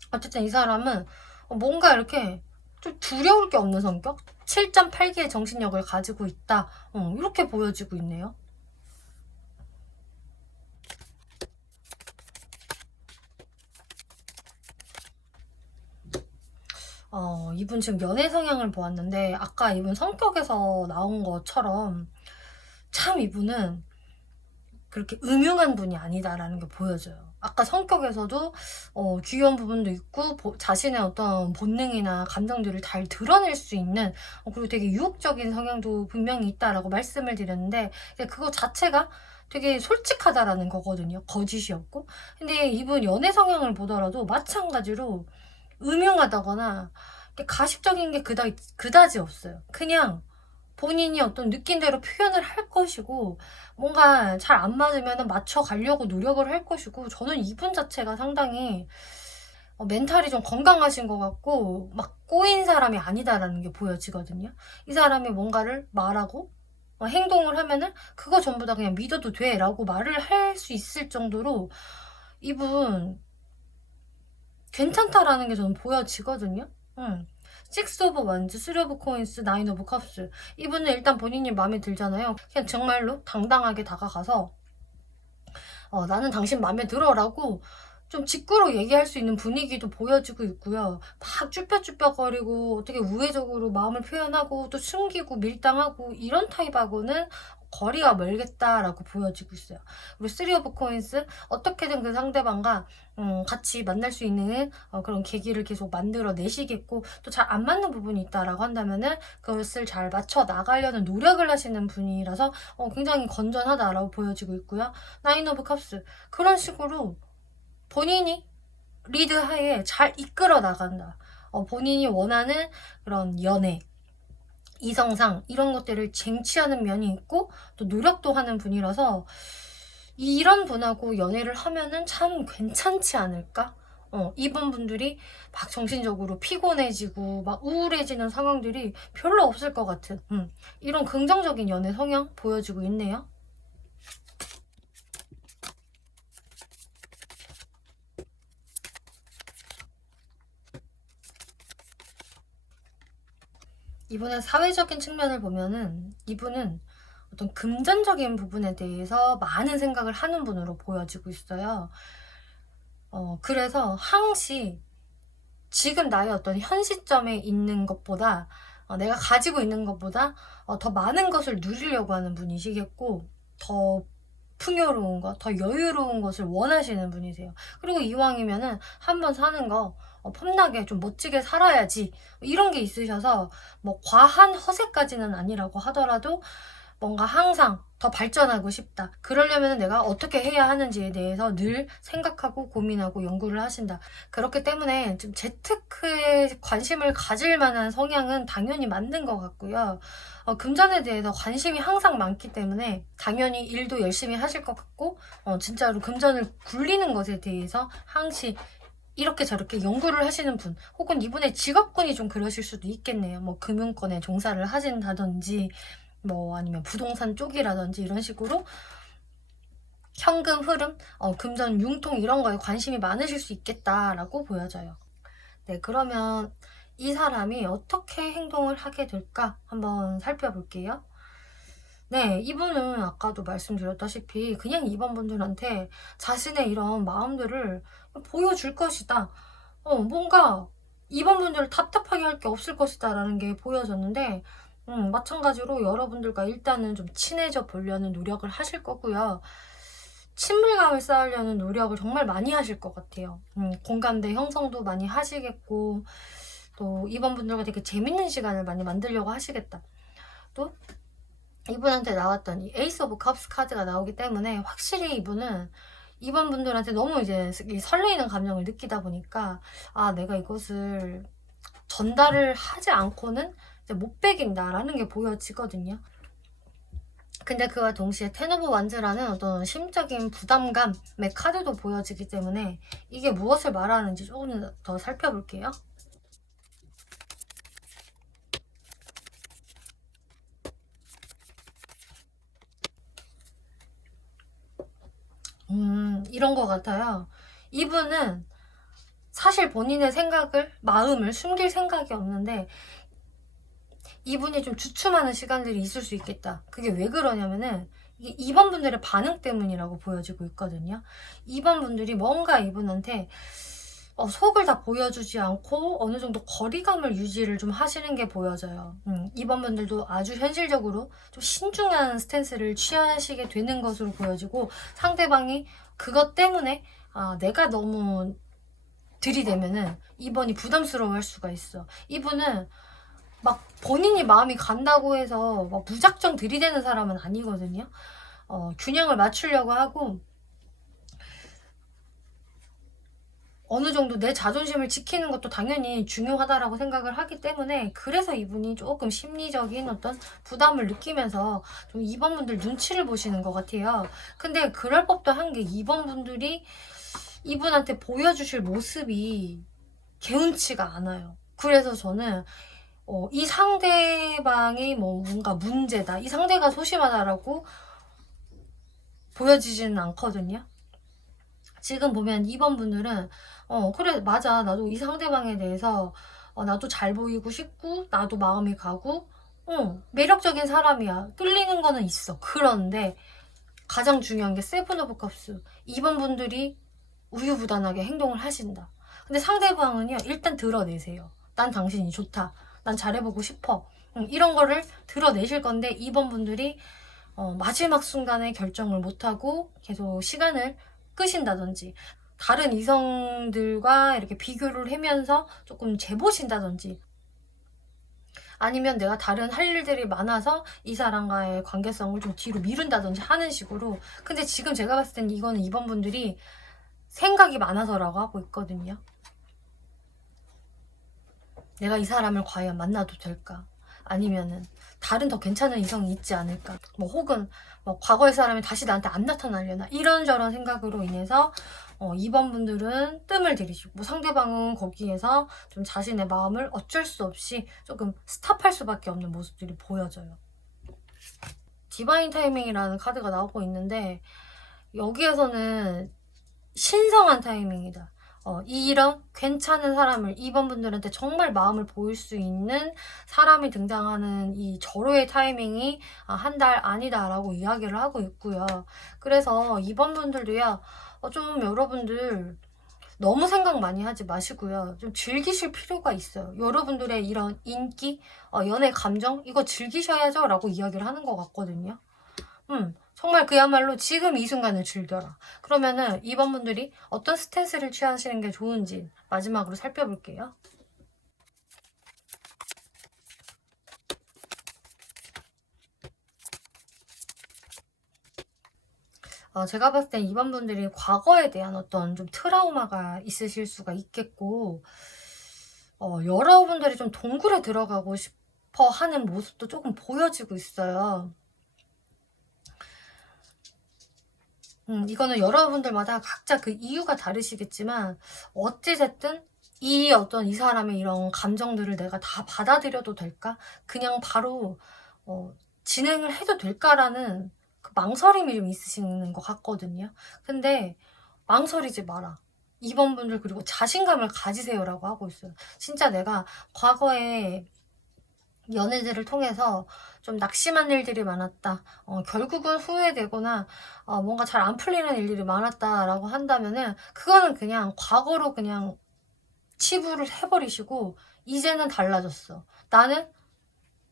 어쨌든 이 사람은 뭔가 이렇게 좀 두려울 게 없는 성격? 7.8개의 정신력을 가지고 있다. 이렇게 보여지고 있네요. 이분 지금 연애 성향을 보았는데 아까 이분 성격에서 나온 것처럼 참 이분은 그렇게 음흉한 분이 아니다라는 게 보여져요. 아까 성격에서도 귀여운 부분도 있고 자신의 어떤 본능이나 감정들을 잘 드러낼 수 있는 그리고 되게 유혹적인 성향도 분명히 있다라고 말씀을 드렸는데 그거 자체가 되게 솔직하다라는 거거든요. 거짓이 없고. 근데 이분 연애 성향을 보더라도 마찬가지로 음흉하다거나 가식적인 게 그다지 없어요. 그냥 본인이 어떤 느낀 대로 표현을 할 것이고 뭔가 잘 안 맞으면 맞춰가려고 노력을 할 것이고 저는 이분 자체가 상당히 멘탈이 좀 건강하신 것 같고 막 꼬인 사람이 아니다라는 게 보여지거든요. 이 사람이 뭔가를 말하고 행동을 하면은 그거 전부 다 그냥 믿어도 돼 라고 말을 할 수 있을 정도로 이분 괜찮다라는 게 저는 보여지거든요. 6 오브 원즈, 3 오브 코인스, 9 오브 컵스. 이분은 일단 본인이 마음에 들잖아요. 그냥 정말로 당당하게 다가가서 나는 당신 마음에 들어 라고 좀 직구로 얘기할 수 있는 분위기도 보여지고 있고요. 막 쭈뼛쭈뼛거리고 어떻게 우회적으로 마음을 표현하고 또 숨기고 밀당하고 이런 타입하고는 거리가 멀겠다라고 보여지고 있어요. 그리고 3 오브 코인스 어떻게든 그 상대방과 같이 만날 수 있는 그런 계기를 계속 만들어 내시겠고 또 잘 안 맞는 부분이 있다라고 한다면은 그것을 잘 맞춰 나가려는 노력을 하시는 분이라서 굉장히 건전하다라고 보여지고 있고요. 9 오브 컵스 그런 식으로 본인이 리드하에 잘 이끌어 나간다. 본인이 원하는 그런 연애, 이성상 이런 것들을 쟁취하는 면이 있고 또 노력도 하는 분이라서 이런 분하고 연애를 하면은 참 괜찮지 않을까? 이분 분들이 막 정신적으로 피곤해지고 막 우울해지는 상황들이 별로 없을 것 같은 이런 긍정적인 연애 성향 보여지고 있네요. 이분의 사회적인 측면을 보면은 이분은 어떤 금전적인 부분에 대해서 많은 생각을 하는 분으로 보여지고 있어요. 그래서 항시 지금 나의 어떤 현 시점에 있는 것보다 내가 가지고 있는 것보다 더 많은 것을 누리려고 하는 분이시겠고, 더 풍요로운 것, 더 여유로운 것을 원하시는 분이세요. 그리고 이왕이면은 한번 사는 거 폼나게 좀 멋지게 살아야지, 이런 게 있으셔서 뭐 과한 허세까지는 아니라고 하더라도 뭔가 항상 더 발전하고 싶다. 그러려면 내가 어떻게 해야 하는지에 대해서 늘 생각하고 고민하고 연구를 하신다. 그렇기 때문에 좀 재테크에 관심을 가질 만한 성향은 당연히 맞는 것 같고요. 금전에 대해서 관심이 항상 많기 때문에 당연히 일도 열심히 하실 것 같고, 진짜로 금전을 굴리는 것에 대해서 항시 이렇게 저렇게 연구를 하시는 분, 혹은 이분의 직업군이 좀 그러실 수도 있겠네요. 뭐 금융권에 종사를 하신다든지, 뭐 아니면 부동산 쪽이라든지 이런 식으로 현금 흐름, 금전 융통 이런 거에 관심이 많으실 수 있겠다라고 보여져요. 네, 그러면 이 사람이 어떻게 행동을 하게 될까 한번 살펴볼게요. 네, 이분은 아까도 말씀드렸다시피 그냥 2번 분들한테 자신의 이런 마음들을 보여줄 것이다. 뭔가 2번 분들을 답답하게 할 게 없을 것이다 라는 게 보여졌는데, 마찬가지로 여러분들과 일단은 좀 친해져 보려는 노력을 하실 거고요. 친밀감을 쌓으려는 노력을 정말 많이 하실 것 같아요. 공감대 형성도 많이 하시겠고, 또 이번 분들과 되게 재밌는 시간을 많이 만들려고 하시겠다. 또 이분한테 나왔던 이 에이스 오브 컵스 카드가 나오기 때문에 확실히 이분은 이번 분들한테 너무 이제 설레이는 감정을 느끼다 보니까, 내가 이것을 전달을 하지 않고는 이제 못 베긴다라는 게 보여지거든요. 근데 그와 동시에 텐 오브 완즈라는 어떤 심적인 부담감의 카드도 보여지기 때문에 이게 무엇을 말하는지 조금 더 살펴볼게요. 이런 것 같아요. 이분은 사실 본인의 생각을, 마음을 숨길 생각이 없는데 이분이 좀 주춤하는 시간들이 있을 수 있겠다. 그게 왜 그러냐면은 이게 2번 분들의 반응 때문이라고 보여지고 있거든요. 2번 분들이 뭔가 이분한테 속을 다 보여주지 않고 어느 정도 거리감을 유지를 좀 하시는 게 보여져요. 2번 분들도 아주 현실적으로 좀 신중한 스탠스를 취하시게 되는 것으로 보여지고, 상대방이 그것 때문에 내가 너무 들이대면은 2번이 부담스러워할 수가 있어. 이분은 막 본인이 마음이 간다고 해서 막 무작정 들이대는 사람은 아니거든요. 균형을 맞추려고 하고 어느 정도 내 자존심을 지키는 것도 당연히 중요하다라고 생각을 하기 때문에, 그래서 이분이 조금 심리적인 어떤 부담을 느끼면서 좀 2번 분들 눈치를 보시는 것 같아요. 근데 그럴 법도 한 게 2번 분들이 이분한테 보여주실 모습이 개운치가 않아요. 그래서 저는 이 상대방이 뭔가 문제다, 이 상대가 소심하다라고 보여지지는 않거든요. 지금 보면 2번 분들은 그래 맞아, 나도 이 상대방에 대해서 나도 잘 보이고 싶고 나도 마음이 가고 매력적인 사람이야, 끌리는 거는 있어. 그런데 가장 중요한 게 세븐 오브 컵스, 2번 분들이 우유부단하게 행동을 하신다. 근데 상대방은요, 일단 드러내세요. 난 당신이 좋다, 난 잘해보고 싶어, 이런 거를 드러내실 건데 2번 분들이 마지막 순간에 결정을 못하고 계속 시간을 끄신다든지, 다른 이성들과 이렇게 비교를 하면서 조금 재보신다든지, 아니면 내가 다른 할 일들이 많아서 이 사람과의 관계성을 좀 뒤로 미룬다든지 하는 식으로. 근데 지금 제가 봤을 땐 이거는 2번 분들이 생각이 많아서라고 하고 있거든요. 내가 이 사람을 과연 만나도 될까? 아니면은 다른 더 괜찮은 이성이 있지 않을까? 뭐 혹은 뭐 과거의 사람이 다시 나한테 안 나타나려나? 이런저런 생각으로 인해서 2번 분들은 뜸을 들이시고, 뭐 상대방은 거기에서 좀 자신의 마음을 어쩔 수 없이 조금 스탑할 수밖에 없는 모습들이 보여져요. 디바인 타이밍이라는 카드가 나오고 있는데, 여기에서는 신성한 타이밍이다. 이런 괜찮은 사람을, 2번 분들한테 정말 마음을 보일 수 있는 사람이 등장하는 이 절호의 타이밍이 한 달 아니다 라고 이야기를 하고 있고요. 그래서 2번 분들도요, 좀 여러분들 너무 생각 많이 하지 마시고요. 좀 즐기실 필요가 있어요. 여러분들의 이런 인기, 연애 감정 이거 즐기셔야죠 라고 이야기를 하는 것 같거든요. 정말 그야말로 지금 이 순간을 즐겨라. 그러면은 이번 분들이 어떤 스탠스를 취하시는 게 좋은지 마지막으로 살펴볼게요. 제가 봤을 땐 이번 분들이 과거에 대한 어떤 좀 트라우마가 있으실 수가 있겠고, 여러분들이 좀 동굴에 들어가고 싶어 하는 모습도 조금 보여지고 있어요. 이거는 여러분들마다 각자 그 이유가 다르시겠지만, 어찌됐든 이 사람의 이런 감정들을 내가 다 받아들여도 될까? 그냥 바로, 진행을 해도 될까라는 그 망설임이 좀 있으신 것 같거든요. 근데 망설이지 마라. 2번 분들 그리고 자신감을 가지세요라고 하고 있어요. 진짜 내가 과거에 연애들을 통해서 좀 낙심한 일들이 많았다. 결국은 후회되거나 뭔가 잘 안 풀리는 일들이 많았다라고 한다면은 그거는 그냥 과거로 그냥 치부를 해버리시고 이제는 달라졌어. 나는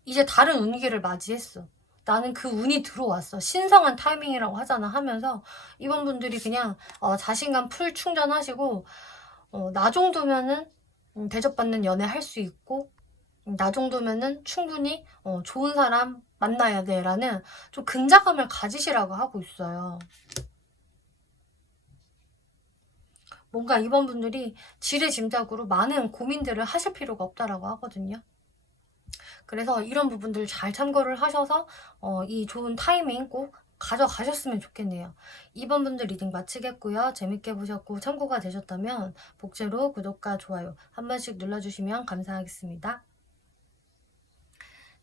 이제 다른 운기를 맞이했어. 나는 그 운이 들어왔어. 신성한 타이밍이라고 하잖아 하면서 이번 분들이 그냥 자신감 풀 충전하시고 나 정도면은 대접받는 연애 할 수 있고 나 정도면은 충분히 좋은 사람 만나야 돼 라는 좀 근자감을 가지시라고 하고 있어요. 뭔가 이번 분들이 지레짐작으로 많은 고민들을 하실 필요가 없다라고 하거든요. 그래서 이런 부분들 잘 참고를 하셔서 이 좋은 타이밍 꼭 가져가셨으면 좋겠네요. 2번 분들 리딩 마치겠고요. 재밌게 보셨고 참고가 되셨다면 복제로 구독과 좋아요 한 번씩 눌러주시면 감사하겠습니다.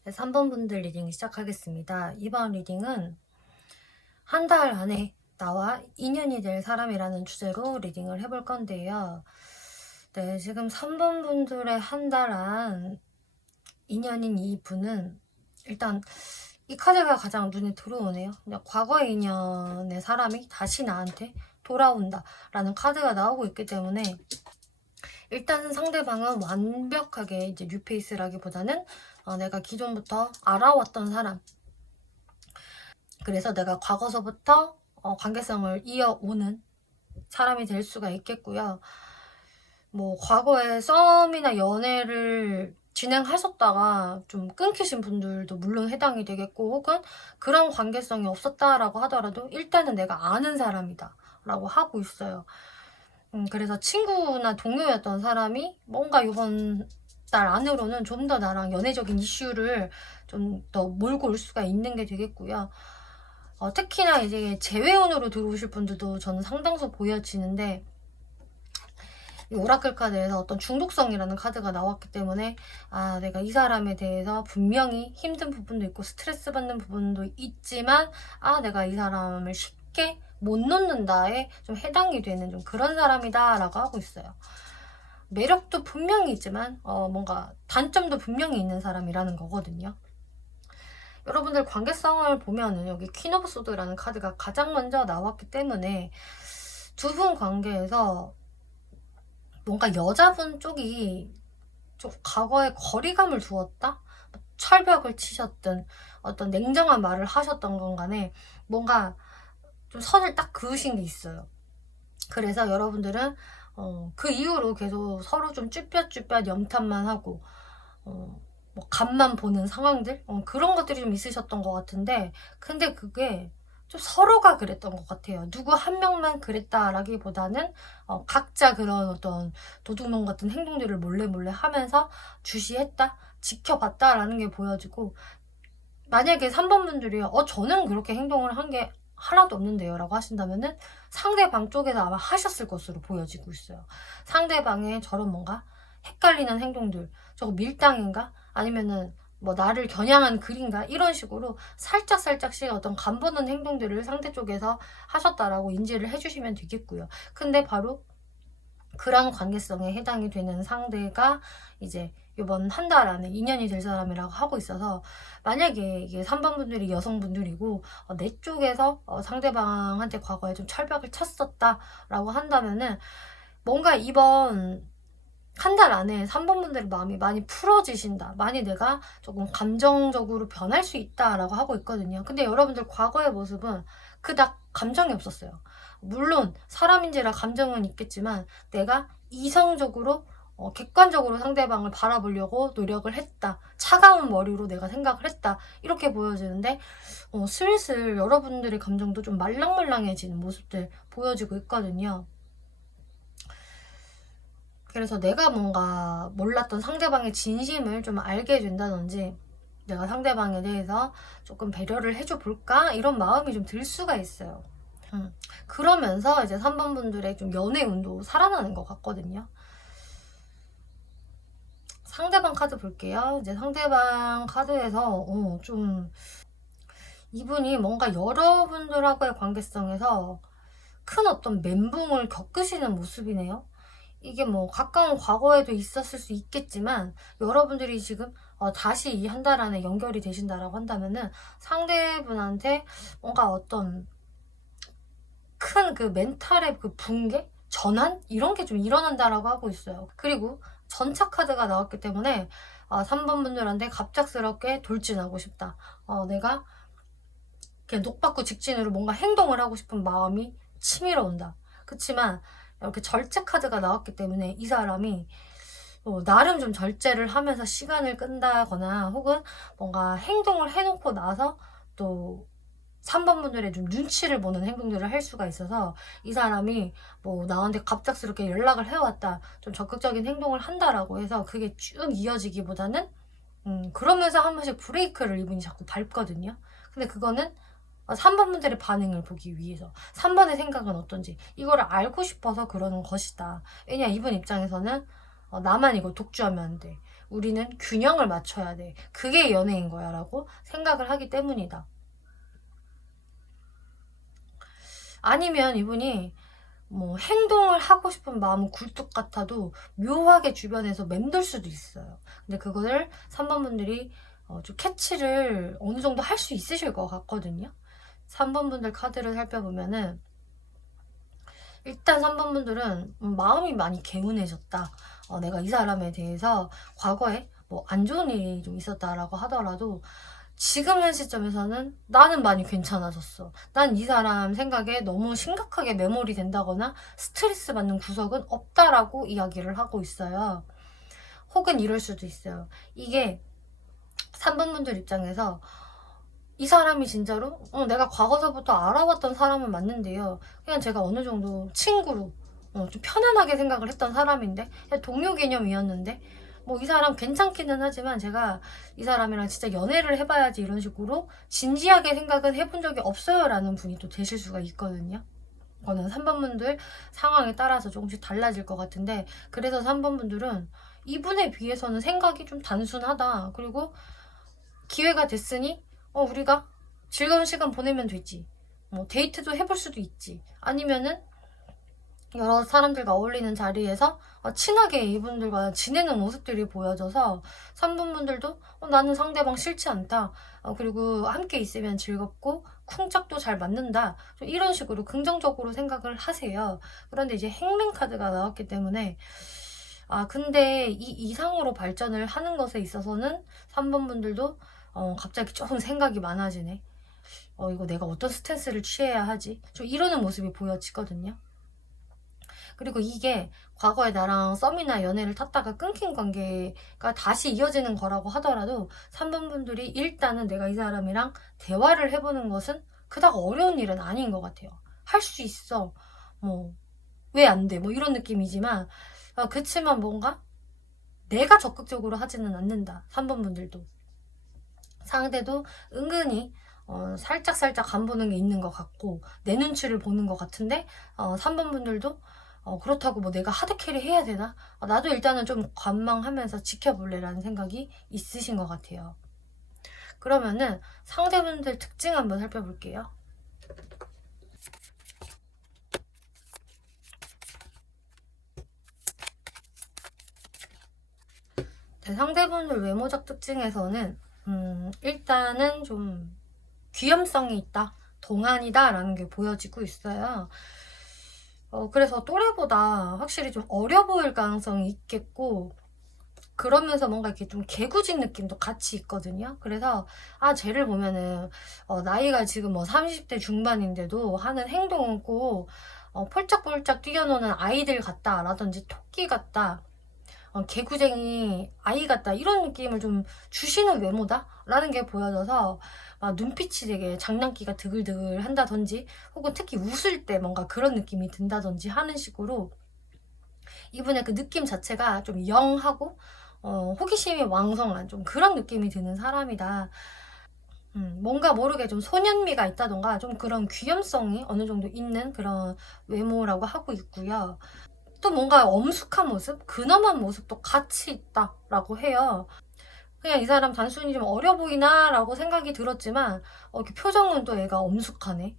3번 분들 리딩 시작하겠습니다. 이번 리딩은 한 달 안에 나와 인연이 될 사람이라는 주제로 리딩을 해볼 건데요. 네, 지금 3번 분들의 한 달 안 인연인 이 분은 일단 이 카드가 가장 눈에 들어오네요. 과거의 인연의 사람이 다시 나한테 돌아온다 라는 카드가 나오고 있기 때문에 일단 상대방은 완벽하게 이제 뉴페이스라기보다는 내가 기존부터 알아왔던 사람, 그래서 내가 과거서부터 관계성을 이어오는 사람이 될 수가 있겠고요. 뭐 과거에 썸이나 연애를 진행하셨다가 좀 끊기신 분들도 물론 해당이 되겠고, 혹은 그런 관계성이 없었다라고 하더라도 일단은 내가 아는 사람이다 라고 하고 있어요. 그래서 친구나 동료였던 사람이 뭔가 이번 달 안으로는 좀 더 나랑 연애적인 이슈를 좀 더 몰고 올 수가 있는 게 되겠고요. 특히나 이제 재회원으로 들어오실 분들도 저는 상당수 보여지는데, 이 오라클 카드에서 어떤 중독성이라는 카드가 나왔기 때문에 내가 이 사람에 대해서 분명히 힘든 부분도 있고 스트레스 받는 부분도 있지만 내가 이 사람을 쉽게 못 놓는다에 좀 해당이 되는 좀 그런 사람이다 라고 하고 있어요. 매력도 분명히 있지만 뭔가 단점도 분명히 있는 사람이라는 거거든요. 여러분들 관계성을 보면은 여기 퀸 오브 소드라는 카드가 가장 먼저 나왔기 때문에 두 분 관계에서 뭔가 여자분 쪽이 좀 과거에 거리감을 두었다? 철벽을 치셨든 어떤 냉정한 말을 하셨던 건 간에 뭔가 좀 선을 딱 그으신 게 있어요. 그래서 여러분들은 그 이후로 계속 서로 좀 쭈뼛쭈뼛 염탐만 하고 뭐 간만 보는 상황들 그런 것들이 좀 있으셨던 것 같은데, 근데 그게 좀 서로가 그랬던 것 같아요. 누구 한 명만 그랬다라기보다는 각자 그런 어떤 도둑놈 같은 행동들을 몰래 하면서 주시했다, 지켜봤다라는 게 보여지고, 만약에 3번 분들이 저는 그렇게 행동을 한 게 하나도 없는데요 라고 하신다면은 상대방 쪽에서 아마 하셨을 것으로 보여지고 있어요. 상대방의 저런 뭔가 헷갈리는 행동들, 저거 밀당인가? 아니면은 뭐 나를 겨냥한 글인가? 이런 식으로 살짝씩 어떤 간보는 행동들을 상대 쪽에서 하셨다라고 인지를 해주시면 되겠고요. 근데 바로 그런 관계성에 해당이 되는 상대가 이제 이번 한 달 안에 인연이 될 사람이라고 하고 있어서, 만약에 이게 3번 분들이 여성분들이고 내 쪽에서 상대방한테 과거에 좀 철벽을 쳤었다 라고 한다면은 뭔가 이번 한 달 안에 3번 분들의 마음이 많이 풀어지신다. 많이 내가 조금 감정적으로 변할 수 있다라고 하고 있거든요. 근데 여러분들 과거의 모습은 그닥 감정이 없었어요. 물론 사람인지라 감정은 있겠지만 내가 이성적으로 객관적으로 상대방을 바라보려고 노력을 했다. 차가운 머리로 내가 생각을 했다. 이렇게 보여지는데 슬슬 여러분들의 감정도 좀 말랑말랑해지는 모습들 보여지고 있거든요. 그래서 내가 뭔가 몰랐던 상대방의 진심을 좀 알게 된다든지 내가 상대방에 대해서 조금 배려를 해줘 볼까? 이런 마음이 좀 들 수가 있어요. 그러면서 이제 3번 분들의 좀 연애 운도 살아나는 것 같거든요. 상대방 카드 볼게요. 이제 상대방 카드에서 좀 이분이 뭔가 여러분들하고의 관계성에서 큰 어떤 멘붕을 겪으시는 모습이네요. 이게 뭐 가까운 과거에도 있었을 수 있겠지만 여러분들이 지금 다시 이 한 달 안에 연결이 되신다라고 한다면은 상대분한테 뭔가 어떤 큰 그 멘탈의 그 붕괴? 전환? 이런 게 좀 일어난다라고 하고 있어요. 그리고 전차 카드가 나왔기 때문에 3번 분들한테 갑작스럽게 돌진하고 싶다. 내가 그냥 녹받고 직진으로 뭔가 행동을 하고 싶은 마음이 치밀어 온다. 그치만 이렇게 절제 카드가 나왔기 때문에 이 사람이 나름 좀 절제를 하면서 시간을 끈다거나 혹은 뭔가 행동을 해놓고 나서 또 3번 분들의 좀 눈치를 보는 행동들을 할 수가 있어서 이 사람이 뭐 나한테 갑작스럽게 연락을 해왔다, 좀 적극적인 행동을 한다라고 해서 그게 쭉 이어지기보다는 그러면서 한 번씩 브레이크를 이분이 자꾸 밟거든요. 근데 그거는 3번 분들의 반응을 보기 위해서 3번의 생각은 어떤지 이거를 알고 싶어서 그러는 것이다. 왜냐 이분 입장에서는 나만 이거 독주하면 안 돼. 우리는 균형을 맞춰야 돼. 그게 연애인 거야 라고 생각을 하기 때문이다. 아니면 이분이 뭐 행동을 하고 싶은 마음은 굴뚝 같아도 묘하게 주변에서 맴돌 수도 있어요. 근데 그거를 3번 분들이 좀 캐치를 어느 정도 할 수 있으실 것 같거든요. 3번 분들 카드를 살펴보면은 일단 3번 분들은 마음이 많이 개운해졌다. 내가 이 사람에 대해서 과거에 뭐 안 좋은 일이 좀 있었다라고 하더라도 지금 현 시점에서는 나는 많이 괜찮아졌어. 난 이 사람 생각에 너무 심각하게 매몰이 된다거나 스트레스 받는 구석은 없다라고 이야기를 하고 있어요. 혹은 이럴 수도 있어요. 이게 3번 분들 입장에서 이 사람이 진짜로 내가 과거서부터 알아왔던 사람은 맞는데요. 그냥 제가 어느 정도 친구로 좀 편안하게 생각을 했던 사람인데 그냥 동료 개념이었는데 뭐 이 사람 괜찮기는 하지만 제가 이 사람이랑 진짜 연애를 해봐야지 이런 식으로 진지하게 생각은 해본 적이 없어요 라는 분이 또 되실 수가 있거든요. 이거는 3번 분들 상황에 따라서 조금씩 달라질 것 같은데 그래서 3번 분들은 이분에 비해서는 생각이 좀 단순하다. 그리고 기회가 됐으니 우리가 즐거운 시간 보내면 되지. 뭐 데이트도 해볼 수도 있지. 아니면은 여러 사람들과 어울리는 자리에서 친하게 이분들과 지내는 모습들이 보여져서 3번 분들도 나는 상대방 싫지 않다. 그리고 함께 있으면 즐겁고 쿵짝도 잘 맞는다. 좀 이런 식으로 긍정적으로 생각을 하세요. 그런데 이제 행맨 카드가 나왔기 때문에 근데 이 이상으로 발전을 하는 것에 있어서는 3번 분들도 갑자기 조금 생각이 많아지네. 이거 내가 어떤 스탠스를 취해야 하지? 좀 이러는 모습이 보여지거든요. 그리고 이게 과거에 나랑 썸이나 연애를 탔다가 끊긴 관계가 다시 이어지는 거라고 하더라도 3번 분들이 일단은 내가 이 사람이랑 대화를 해보는 것은 그닥 어려운 일은 아닌 것 같아요. 할 수 있어. 뭐, 왜 안 돼? 뭐 이런 느낌이지만, 그치만 뭔가 내가 적극적으로 하지는 않는다. 3번 분들도. 상대도 은근히 살짝 간보는 게 있는 것 같고 내 눈치를 보는 것 같은데 3번 분들도 그렇다고 뭐 내가 하드캐리 해야 되나? 나도 일단은 좀 관망하면서 지켜볼래 라는 생각이 있으신 것 같아요. 그러면은 상대분들 특징 한번 살펴볼게요. 상대분들 외모적 특징에서는 일단은 좀 귀염성이 있다, 동안이다 라는 게 보여지고 있어요. 그래서 또래보다 확실히 좀 어려 보일 가능성이 있겠고, 그러면서 뭔가 이렇게 좀 개구진 느낌도 같이 있거든요. 그래서 쟤를 보면은 나이가 지금 뭐 30대 중반인데도 하는 행동은 꼭 폴짝폴짝 뛰어노는 아이들 같다 라든지 토끼 같다, 개구쟁이 아이 같다, 이런 느낌을 좀 주시는 외모다 라는 게 보여져서 눈빛이 되게 장난기가 드글드글 한다든지, 혹은 특히 웃을 때 뭔가 그런 느낌이 든다든지 하는 식으로 이분의 그 느낌 자체가 좀 영하고 호기심이 왕성한 좀 그런 느낌이 드는 사람이다. 뭔가 모르게 좀 소년미가 있다던가 좀 그런 귀염성이 어느 정도 있는 그런 외모라고 하고 있고요. 또 뭔가 엄숙한 모습, 근엄한 모습도 같이 있다라고 해요. 그냥 이 사람 단순히 좀 어려 보이나 라고 생각이 들었지만 이렇게 표정은 또 얘가 엄숙하네.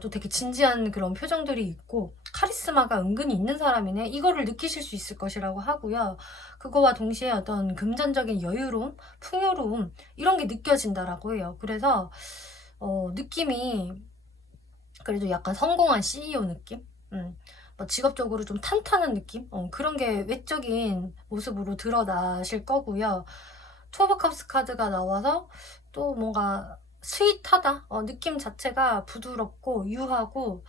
또 되게 진지한 그런 표정들이 있고 카리스마가 은근히 있는 사람이네, 이거를 느끼실 수 있을 것이라고 하고요. 그거와 동시에 어떤 금전적인 여유로움, 풍요로움, 이런 게 느껴진다라고 해요. 그래서 느낌이 그래도 약간 성공한 CEO 느낌? 뭐 직업적으로 좀 탄탄한 느낌? 그런 게 외적인 모습으로 드러나실 거고요. 투 오브 컵스 카드가 나와서 또 뭔가 스윗하다? 느낌 자체가 부드럽고 유하고,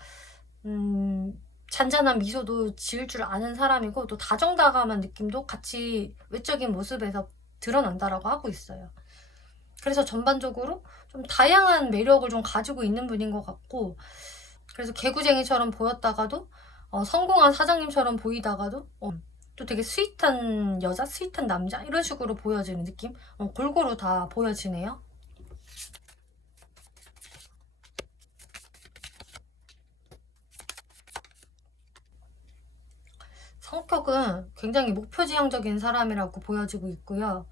잔잔한 미소도 지을 줄 아는 사람이고, 또 다정다감한 느낌도 같이 외적인 모습에서 드러난다라고 하고 있어요. 그래서 전반적으로 좀 다양한 매력을 좀 가지고 있는 분인 것 같고, 그래서 개구쟁이처럼 보였다가도 성공한 사장님처럼 보이다가도 또 되게 스윗한 여자, 스윗한 남자, 이런 식으로 보여지는 느낌? 골고루 다 보여지네요. 성격은 굉장히 목표지향적인 사람이라고 보여지고 있고요.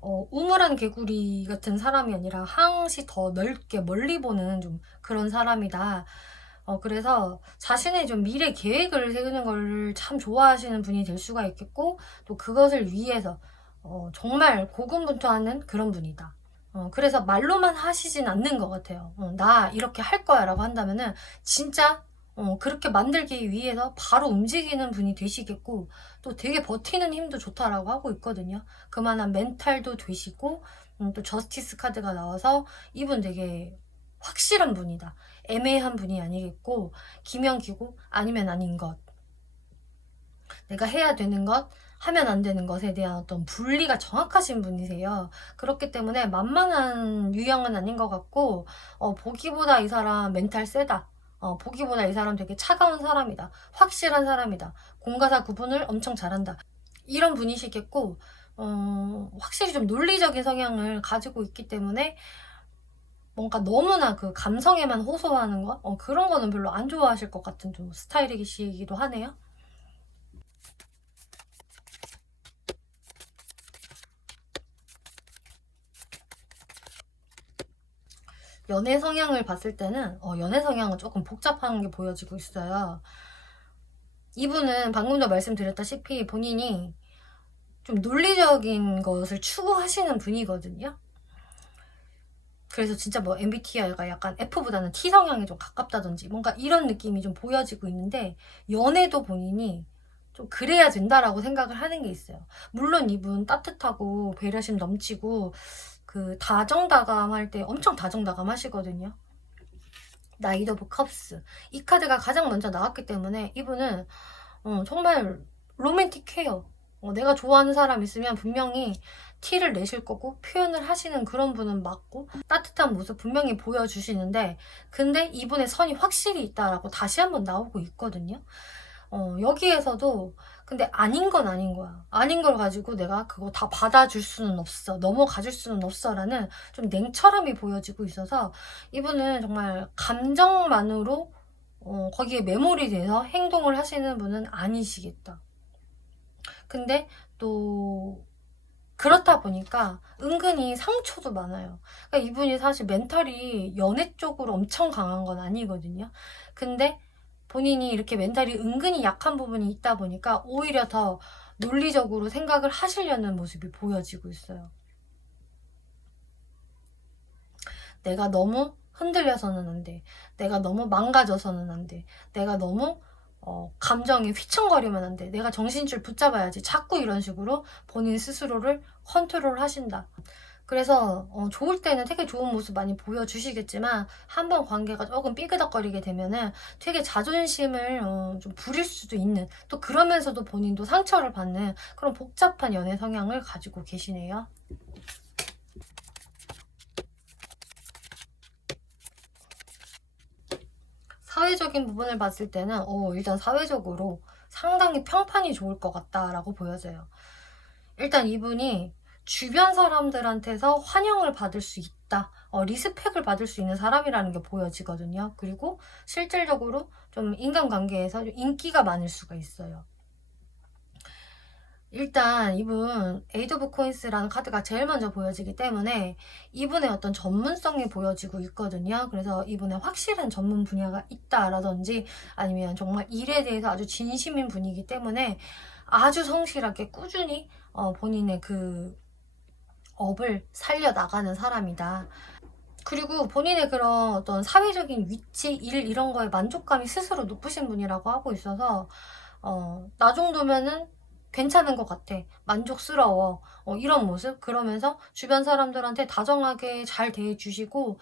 우물한 개구리 같은 사람이 아니라 항시 더 넓게 멀리 보는 좀 그런 사람이다. 그래서 자신의 좀 미래 계획을 세우는 걸 참 좋아하시는 분이 될 수가 있겠고, 또 그것을 위해서 정말 고군분투하는 그런 분이다. 그래서 말로만 하시진 않는 것 같아요. 나 이렇게 할 거야 라고 한다면은 진짜 그렇게 만들기 위해서 바로 움직이는 분이 되시겠고, 또 되게 버티는 힘도 좋다라고 하고 있거든요. 그만한 멘탈도 되시고, 또 저스티스 카드가 나와서 이분 되게 확실한 분이다, 애매한 분이 아니겠고, 기면 기고 아니면 아닌 것, 내가 해야 되는 것, 하면 안 되는 것에 대한 어떤 분리가 정확하신 분이세요. 그렇기 때문에 만만한 유형은 아닌 것 같고, 보기보다 이 사람 멘탈 세다, 보기보다 이 사람 되게 차가운 사람이다, 확실한 사람이다, 공과사 구분을 엄청 잘한다, 이런 분이시겠고, 확실히 좀 논리적인 성향을 가지고 있기 때문에 뭔가 너무나 그 감성에만 호소하는 것, 그런 거는 별로 안 좋아하실 것 같은 좀 스타일이시기도 하네요. 연애 성향을 봤을 때는 연애 성향은 조금 복잡한 게 보여지고 있어요. 이분은 방금도 말씀드렸다시피 본인이 좀 논리적인 것을 추구하시는 분이거든요. 그래서 진짜 뭐 MBTI가 약간 F보다는 T 성향에 좀 가깝다든지 뭔가 이런 느낌이 좀 보여지고 있는데, 연애도 본인이 좀 그래야 된다라고 생각을 하는 게 있어요. 물론 이분 따뜻하고 배려심 넘치고 그 다정다감할 때 엄청 다정다감하시거든요. 나이트 오브 컵스, 이 카드가 가장 먼저 나왔기 때문에 이분은 정말 로맨틱해요. 내가 좋아하는 사람 있으면 분명히 티를 내실 거고 표현을 하시는 그런 분은 맞고, 따뜻한 모습 분명히 보여주시는데, 근데 이분의 선이 확실히 있다라고 다시 한번 나오고 있거든요. 여기에서도 근데 아닌 건 아닌 거야. 아닌 걸 가지고 내가 그거 다 받아줄 수는 없어, 넘어가 줄 수는 없어 라는 좀 냉철함이 보여지고 있어서, 이분은 정말 감정만으로 거기에 매몰이 돼서 행동을 하시는 분은 아니시겠다. 근데 또 그렇다 보니까 은근히 상처도 많아요. 그러니까 이분이 사실 멘탈이 연애 쪽으로 엄청 강한 건 아니거든요. 근데 본인이 이렇게 멘탈이 은근히 약한 부분이 있다 보니까 오히려 더 논리적으로 생각을 하시려는 모습이 보여지고 있어요. 내가 너무 흔들려서는 안 돼. 내가 너무 망가져서는 안 돼. 내가 너무 감정이 휘청거리면 안 돼. 내가 정신줄 붙잡아야지. 자꾸 이런 식으로 본인 스스로를 컨트롤 하신다. 그래서 좋을 때는 되게 좋은 모습 많이 보여주시겠지만 한번 관계가 조금 삐그덕거리게 되면은 되게 자존심을 좀 부릴 수도 있는, 또 그러면서도 본인도 상처를 받는 그런 복잡한 연애 성향을 가지고 계시네요. 사회적인 부분을 봤을 때는 일단 사회적으로 상당히 평판이 좋을 것 같다라고 보여져요. 일단 이분이 주변 사람들한테서 환영을 받을 수 있다, 리스펙을 받을 수 있는 사람이라는 게 보여지거든요. 그리고 실질적으로 좀 인간관계에서 좀 인기가 많을 수가 있어요. 일단 이분 에이드 오브 코인스라는 카드가 제일 먼저 보여지기 때문에 이분의 어떤 전문성이 보여지고 있거든요. 그래서 이분의 확실한 전문 분야가 있다라든지 아니면 정말 일에 대해서 아주 진심인 분이기 때문에 아주 성실하게 꾸준히 본인의 그 업을 살려나가는 사람이다. 그리고 본인의 그런 어떤 사회적인 위치, 일 이런 거에 만족감이 스스로 높으신 분이라고 하고 있어서 나 정도면은 괜찮은 것 같아, 만족스러워, 이런 모습. 그러면서 주변 사람들한테 다정하게 잘 대해주시고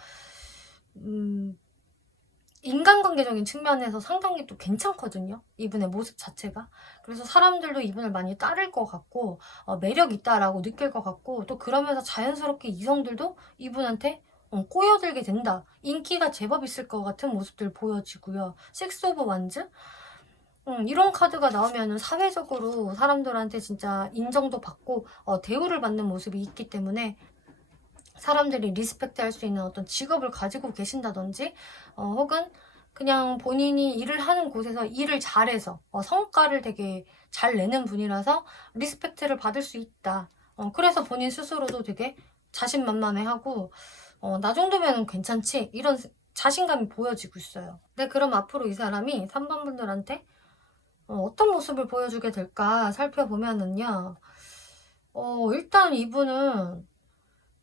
인간관계적인 측면에서 상당히 또 괜찮거든요, 이분의 모습 자체가. 그래서 사람들도 이분을 많이 따를 것 같고 매력 있다라고 느낄 것 같고, 또 그러면서 자연스럽게 이성들도 이분한테 꼬여들게 된다, 인기가 제법 있을 것 같은 모습들 보여지고요. 식스 오브 완즈, 이런 카드가 나오면은 사회적으로 사람들한테 진짜 인정도 받고 대우를 받는 모습이 있기 때문에 사람들이 리스펙트 할 수 있는 어떤 직업을 가지고 계신다든지 혹은 그냥 본인이 일을 하는 곳에서 일을 잘해서 성과를 되게 잘 내는 분이라서 리스펙트를 받을 수 있다. 그래서 본인 스스로도 되게 자신만만해하고 나 정도면 괜찮지, 이런 자신감이 보여지고 있어요. 네, 그럼 앞으로 이 사람이 3번 분들한테 어떤 모습을 보여주게 될까 살펴보면은요. 일단 이분은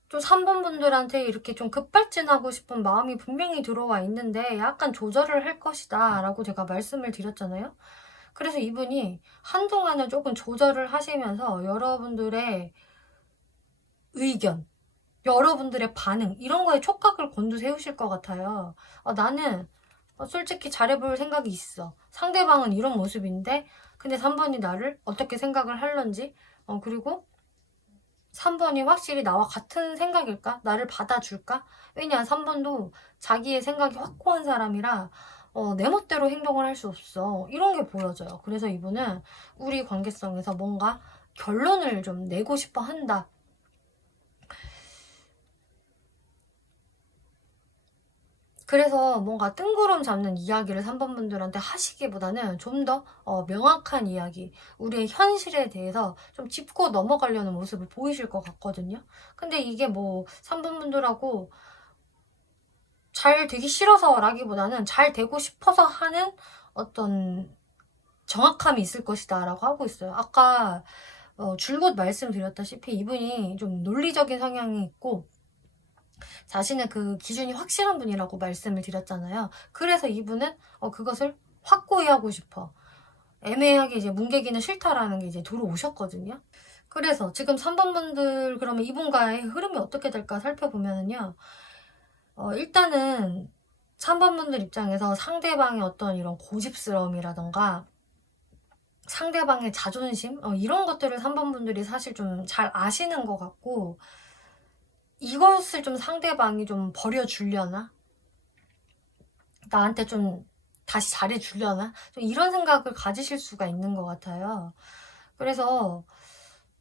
좀 3번 분들한테 이렇게 좀 급발진하고 싶은 마음이 분명히 들어와 있는데 약간 조절을 할 것이다 라고 제가 말씀을 드렸잖아요. 그래서 이분이 한동안은 조금 조절을 하시면서 여러분들의 의견, 여러분들의 반응 이런 거에 촉각을 곤두세우실 것 같아요. 나는 솔직히 잘해볼 생각이 있어, 상대방은 이런 모습인데 근데 3번이 나를 어떻게 생각을 할런지, 그리고 3번이 확실히 나와 같은 생각일까? 나를 받아줄까? 왜냐, 3번도 자기의 생각이 확고한 사람이라 내 멋대로 행동을 할 수 없어, 이런 게 보여져요. 그래서 이분은 우리 관계성에서 뭔가 결론을 좀 내고 싶어 한다. 그래서 뭔가 뜬구름 잡는 이야기를 3번 분들한테 하시기보다는 좀 더 명확한 이야기, 우리의 현실에 대해서 좀 짚고 넘어가려는 모습을 보이실 것 같거든요. 근데 이게 뭐 3번 분들하고 잘 되기 싫어서라기보다는 잘 되고 싶어서 하는 어떤 정확함이 있을 것이다 라고 하고 있어요. 아까 줄곧 말씀드렸다시피 이분이 좀 논리적인 성향이 있고 자신의 그 기준이 확실한 분이라고 말씀을 드렸잖아요. 그래서 이분은 그것을 확고히 하고 싶어, 애매하게 이제 뭉개기는 싫다라는 게 이제 들어오셨거든요. 그래서 지금 3번 분들 그러면 이분과의 흐름이 어떻게 될까 살펴보면은요. 일단은 3번 분들 입장에서 상대방의 어떤 이런 고집스러움이라던가 상대방의 자존심 이런 것들을 3번 분들이 사실 좀 잘 아시는 것 같고, 이것을 좀 상대방이 좀 버려주려나? 나한테 좀 다시 잘해주려나? 좀 이런 생각을 가지실 수가 있는 것 같아요. 그래서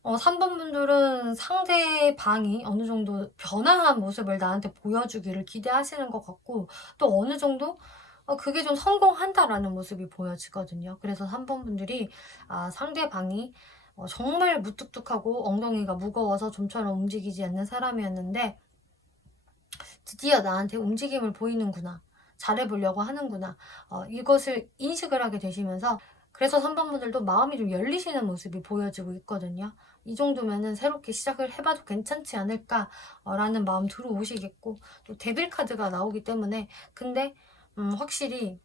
3번 분들은 상대방이 어느 정도 변화한 모습을 나한테 보여주기를 기대하시는 것 같고, 또 어느 정도 그게 좀 성공한다라는 모습이 보여지거든요. 그래서 3번 분들이 상대방이 정말 무뚝뚝하고 엉덩이가 무거워서 좀처럼 움직이지 않는 사람이었는데 드디어 나한테 움직임을 보이는구나, 잘해보려고 하는구나, 이것을 인식을 하게 되시면서 그래서 3번 분들도 마음이 좀 열리시는 모습이 보여지고 있거든요. 이 정도면은 새롭게 시작을 해봐도 괜찮지 않을까 라는 마음 들어오시겠고, 또 데빌 카드가 나오기 때문에 근데 확실히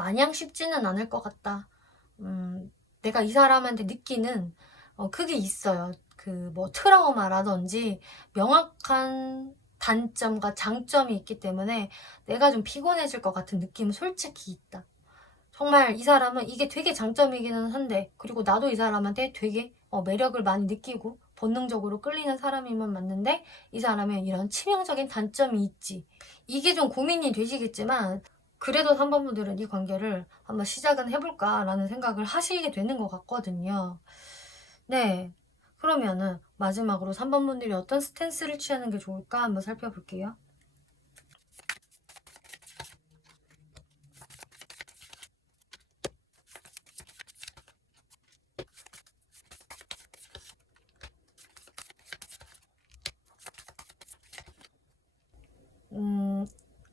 마냥 쉽지는 않을 것 같다. 내가 이 사람한테 느끼는 그게 있어요. 그 뭐 트라우마라든지 명확한 단점과 장점이 있기 때문에 내가 좀 피곤해질 것 같은 느낌은 솔직히 있다. 정말 이 사람은 이게 되게 장점이기는 한데, 그리고 나도 이 사람한테 되게 매력을 많이 느끼고 본능적으로 끌리는 사람이면 맞는데, 이 사람은 이런 치명적인 단점이 있지. 이게 좀 고민이 되시겠지만, 그래도 3번분들은 이 관계를 한번 시작은 해볼까라는 생각을 하시게 되는 것 같거든요. 네. 그러면은 마지막으로 3번분들이 어떤 스탠스를 취하는 게 좋을까 한번 살펴볼게요.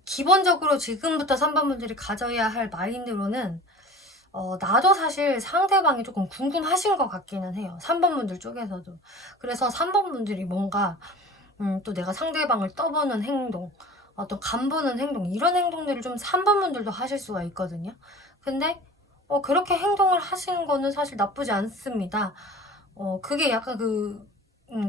기본적으로 지금부터 3번분들이 가져야 할 마인드로는 나도 사실 상대방이 조금 궁금하신 것 같기는 해요. 3번분들 쪽에서도. 그래서 3번분들이 뭔가 또 내가 상대방을 떠보는 행동, 어떤 간보는 행동, 이런 행동들을 좀 3번분들도 하실 수가 있거든요. 근데 그렇게 행동을 하시는 거는 사실 나쁘지 않습니다. 그게 약간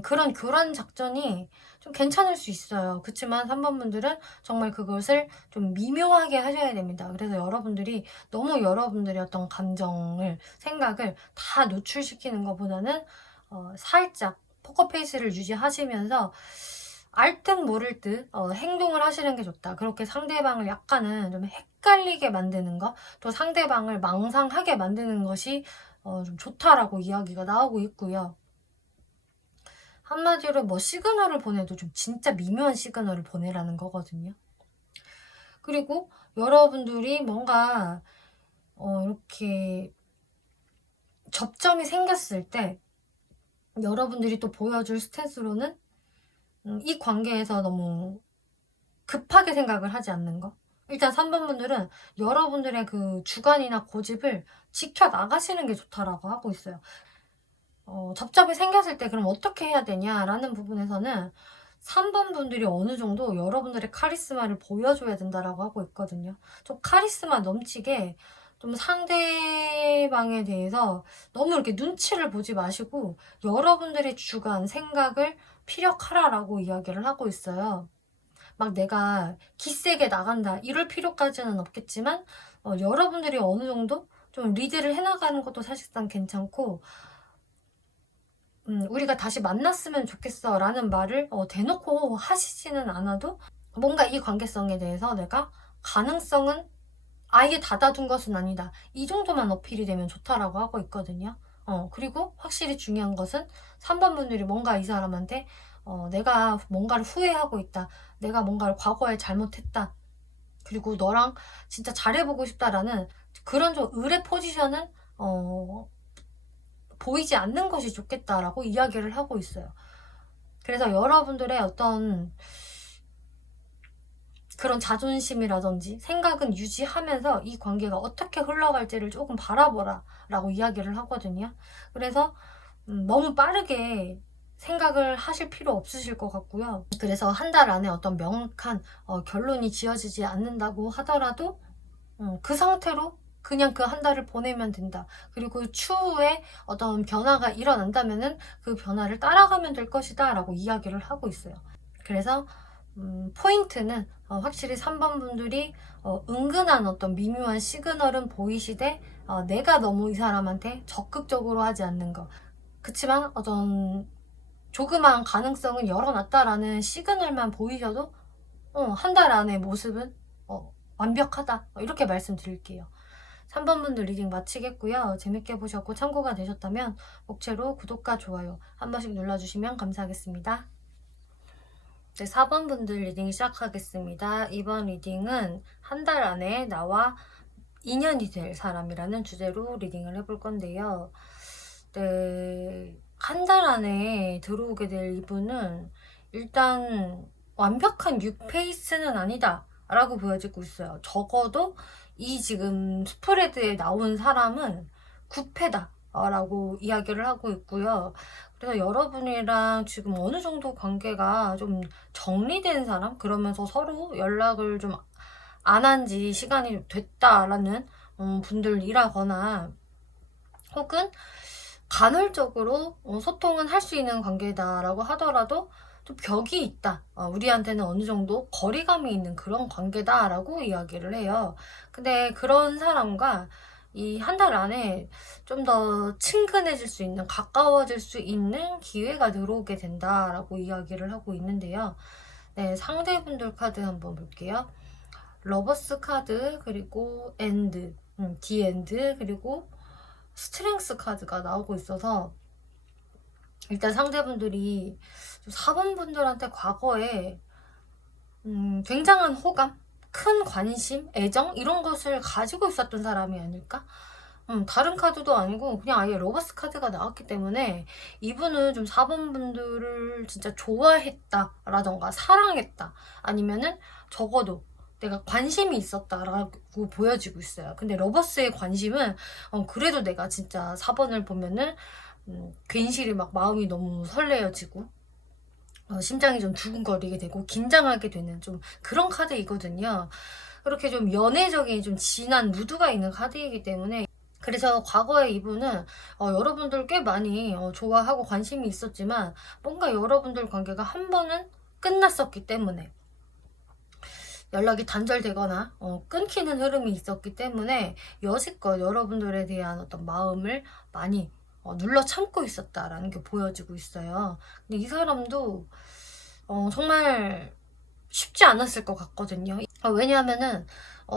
그런 교란 작전이 좀 괜찮을 수 있어요. 그치만 3번분들은 정말 그것을 좀 미묘하게 하셔야 됩니다. 그래서 여러분들이 너무 여러분들의 어떤 감정을, 생각을 다 노출시키는 것보다는 살짝 포커페이스를 유지하시면서 알듯 모를 듯 행동을 하시는 게 좋다. 그렇게 상대방을 약간은 좀 헷갈리게 만드는 것, 또 상대방을 망상하게 만드는 것이 좀 좋다라고 이야기가 나오고 있고요. 한마디로 뭐 시그널을 보내도 좀 진짜 미묘한 시그널을 보내라는 거거든요. 그리고 여러분들이 뭔가 이렇게 접점이 생겼을 때 여러분들이 또 보여줄 스탠스로는 이 관계에서 너무 급하게 생각을 하지 않는 거. 일단 3번분들은 여러분들의 그 주관이나 고집을 지켜나가시는 게 좋다라고 하고 있어요. 접점이 생겼을 때 그럼 어떻게 해야 되냐라는 부분에서는 3번 분들이 어느 정도 여러분들의 카리스마를 보여줘야 된다라고 하고 있거든요. 좀 카리스마 넘치게 좀 상대방에 대해서 너무 이렇게 눈치를 보지 마시고 여러분들의 주관, 생각을 피력하라라고 이야기를 하고 있어요. 막 내가 기세게 나간다 이럴 필요까지는 없겠지만 여러분들이 어느 정도 좀 리드를 해나가는 것도 사실상 괜찮고, 우리가 다시 만났으면 좋겠어 라는 말을 대놓고 하시지는 않아도 뭔가 이 관계성에 대해서 내가 가능성은 아예 닫아둔 것은 아니다. 이 정도만 어필이 되면 좋다라고 하고 있거든요. 그리고 확실히 중요한 것은 3번 분들이 뭔가 이 사람한테 내가 뭔가를 후회하고 있다. 내가 뭔가를 과거에 잘못했다. 그리고 너랑 진짜 잘해보고 싶다라는 그런 좀 의뢰 포지션은 보이지 않는 것이 좋겠다라고 이야기를 하고 있어요. 그래서 여러분들의 어떤 그런 자존심이라든지 생각은 유지하면서 이 관계가 어떻게 흘러갈지를 조금 바라보라 라고 이야기를 하거든요. 그래서 너무 빠르게 생각을 하실 필요 없으실 것 같고요. 그래서 한 달 안에 어떤 명확한 결론이 지어지지 않는다고 하더라도 그 상태로 그냥 그 한 달을 보내면 된다. 그리고 추후에 어떤 변화가 일어난다면은 그 변화를 따라가면 될 것이다 라고 이야기를 하고 있어요. 그래서 포인트는 확실히 3번 분들이 은근한 어떤 미묘한 시그널은 보이시되 내가 너무 이 사람한테 적극적으로 하지 않는 거. 그치만 어떤 조그마한 가능성은 열어놨다라는 시그널만 보이셔도 한 달 안의 모습은 완벽하다. 이렇게 말씀드릴게요. 3번 분들 리딩 마치겠고요. 재밌게 보셨고 참고가 되셨다면 목채로 구독과 좋아요 한 번씩 눌러주시면 감사하겠습니다. 네, 4번 분들 리딩 시작하겠습니다. 이번 리딩은 한 달 안에 나와 인연이 될 사람이라는 주제로 리딩을 해볼 건데요. 네, 한 달 안에 들어오게 될 이분은 일단 완벽한 뉴페이스는 아니다 라고 보여지고 있어요. 적어도 이 지금 스프레드에 나온 사람은 9패다 라고 이야기를 하고 있고요. 그래서 여러분이랑 지금 어느 정도 관계가 좀 정리된 사람? 그러면서 서로 연락을 좀 안 한 지 시간이 됐다라는 분들이라거나 혹은 간헐적으로 소통은 할 수 있는 관계다라고 하더라도 좀 벽이 있다. 우리한테는 어느 정도 거리감이 있는 그런 관계다라고 이야기를 해요. 근데 그런 사람과 이 한 달 안에 좀 더 친근해질 수 있는, 가까워질 수 있는 기회가 들어오게 된다라고 이야기를 하고 있는데요. 네, 상대분들 카드 한번 볼게요. 러버스 카드, 그리고 엔드, 디 엔드, 그리고 스트렝스 카드가 나오고 있어서 일단 상대분들이 4번 분들한테 과거에 굉장한 호감, 큰 관심, 애정 이런 것을 가지고 있었던 사람이 아닐까? 다른 카드도 아니고 그냥 아예 러버스 카드가 나왔기 때문에 이분은 좀 4번 분들을 진짜 좋아했다 라던가 사랑했다 아니면은 적어도 내가 관심이 있었다라고 보여지고 있어요. 근데 러버스의 관심은 그래도 내가 진짜 4번을 보면은 괜시리 막 마음이 너무 설레어지고 심장이 좀 두근거리게 되고 긴장하게 되는 좀 그런 카드이거든요. 그렇게 좀 연애적인 좀 진한 무드가 있는 카드이기 때문에 그래서 과거에 이분은 여러분들 꽤 많이 좋아하고 관심이 있었지만 뭔가 여러분들 관계가 한 번은 끝났었기 때문에 연락이 단절되거나 끊기는 흐름이 있었기 때문에 여지껏 여러분들에 대한 어떤 마음을 많이 눌러 참고 있었다라는 게 보여지고 있어요. 근데 이 사람도 정말 쉽지 않았을 것 같거든요. 왜냐하면은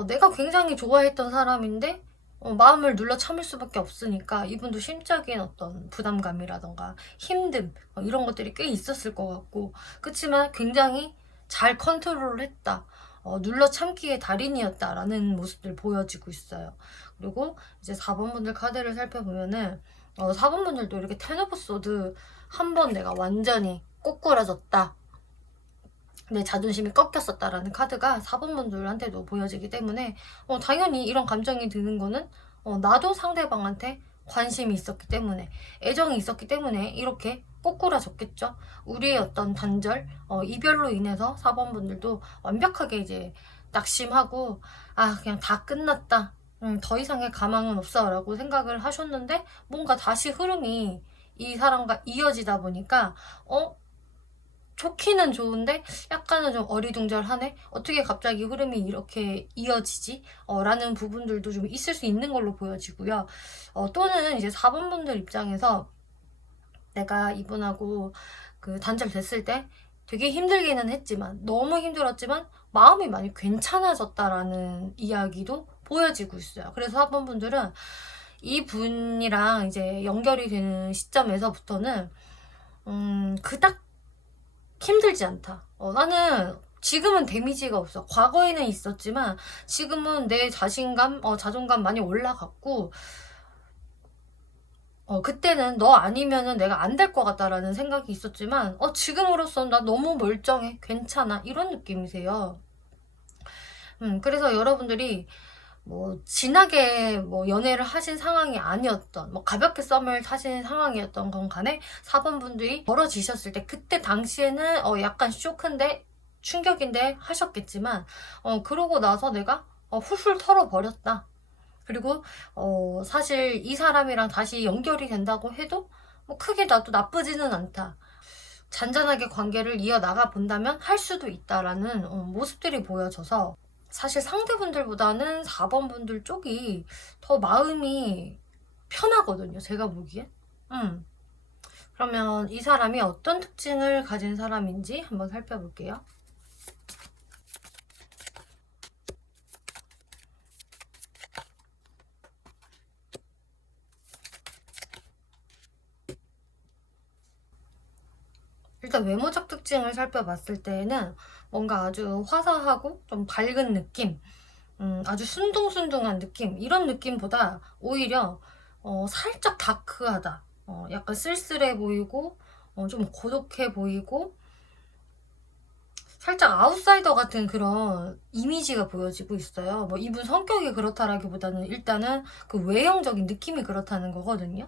내가 굉장히 좋아했던 사람인데 마음을 눌러 참을 수밖에 없으니까 이분도 심적인 어떤 부담감이라던가 힘듦 이런 것들이 꽤 있었을 것 같고 그치만 굉장히 잘 컨트롤을 했다. 눌러 참기의 달인이었다라는 모습들 보여지고 있어요. 그리고 이제 4번 분들 카드를 살펴보면은 4번 분들도 이렇게 텐 오브 소드 한 번 내가 완전히 꼬꾸라졌다. 내 자존심이 꺾였었다라는 카드가 4번 분들한테도 보여지기 때문에 당연히 이런 감정이 드는 거는 나도 상대방한테 관심이 있었기 때문에 애정이 있었기 때문에 이렇게 꼬꾸라졌겠죠. 우리의 어떤 단절, 이별로 인해서 4번 분들도 완벽하게 이제 낙심하고 그냥 다 끝났다. 더 이상의 가망은 없어 라고 생각을 하셨는데 뭔가 다시 흐름이 이 사람과 이어지다 보니까 좋기는 좋은데 약간은 좀 어리둥절하네? 어떻게 갑자기 흐름이 이렇게 이어지지? 라는 부분들도 좀 있을 수 있는 걸로 보여지고요. 또는 이제 4번 분들 입장에서 내가 이분하고 그 단절됐을 때 되게 힘들기는 했지만 너무 힘들었지만 마음이 많이 괜찮아졌다라는 이야기도 보여지고 있어요. 그래서 4번 분들은 이 분이랑 이제 연결이 되는 시점에서부터는 그닥 힘들지 않다. 나는 지금은 데미지가 없어. 과거에는 있었지만 지금은 내 자신감, 자존감 많이 올라갔고 그때는 너 아니면은 내가 안 될 것 같다라는 생각이 있었지만 지금으로선 나 너무 멀쩡해. 괜찮아. 이런 느낌이세요. 그래서 여러분들이 진하게 연애를 하신 상황이 아니었던 가볍게 썸을 타신 상황이었던 건 간에 4번 분들이 멀어지셨을 때 그때 당시에는 약간 쇼크인데 충격인데 하셨겠지만 그러고 나서 내가 훌훌 털어버렸다. 그리고 사실 이 사람이랑 다시 연결이 된다고 해도 크게 나도 나쁘지는 않다. 잔잔하게 관계를 이어나가 본다면 할 수도 있다라는 모습들이 보여져서 사실 상대분들보다는 4번 분들 쪽이 더 마음이 편하거든요. 제가 보기엔. 그러면 이 사람이 어떤 특징을 가진 사람인지 한번 살펴볼게요. 일단 외모적 특징을 살펴봤을 때에는 뭔가 아주 화사하고 좀 밝은 느낌, 아주 순둥순둥한 느낌 이런 느낌보다 오히려 살짝 다크하다. 약간 쓸쓸해 보이고 좀 고독해 보이고 살짝 아웃사이더 같은 그런 이미지가 보여지고 있어요. 이분 성격이 그렇다라기보다는 일단은 그 외형적인 느낌이 그렇다는 거거든요.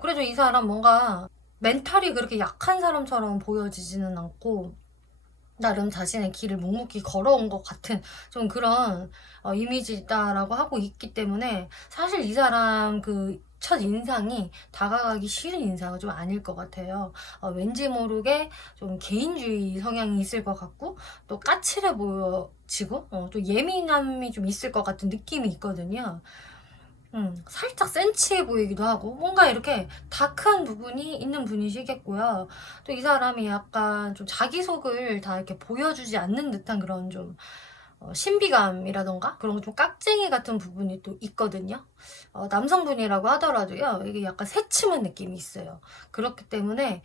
그래도 이 사람 뭔가 멘탈이 그렇게 약한 사람처럼 보여지지는 않고 나름 자신의 길을 묵묵히 걸어온 것 같은 좀 그런 이미지다라고 하고 있기 때문에 사실 이 사람 그 첫 인상이 다가가기 쉬운 인상은 좀 아닐 것 같아요. 왠지 모르게 좀 개인주의 성향이 있을 것 같고 또 까칠해 보여지고 또 예민함이 좀 있을 것 같은 느낌이 있거든요. 살짝 센치해 보이기도 하고 뭔가 이렇게 다크한 부분이 있는 분이시겠고요. 또 이 사람이 약간 좀 자기속을 다 이렇게 보여주지 않는 듯한 그런 좀 신비감이라던가 그런 좀 깍쟁이 같은 부분이 또 있거든요. 남성분이라고 하더라도요, 이게 약간 새침한 느낌이 있어요. 그렇기 때문에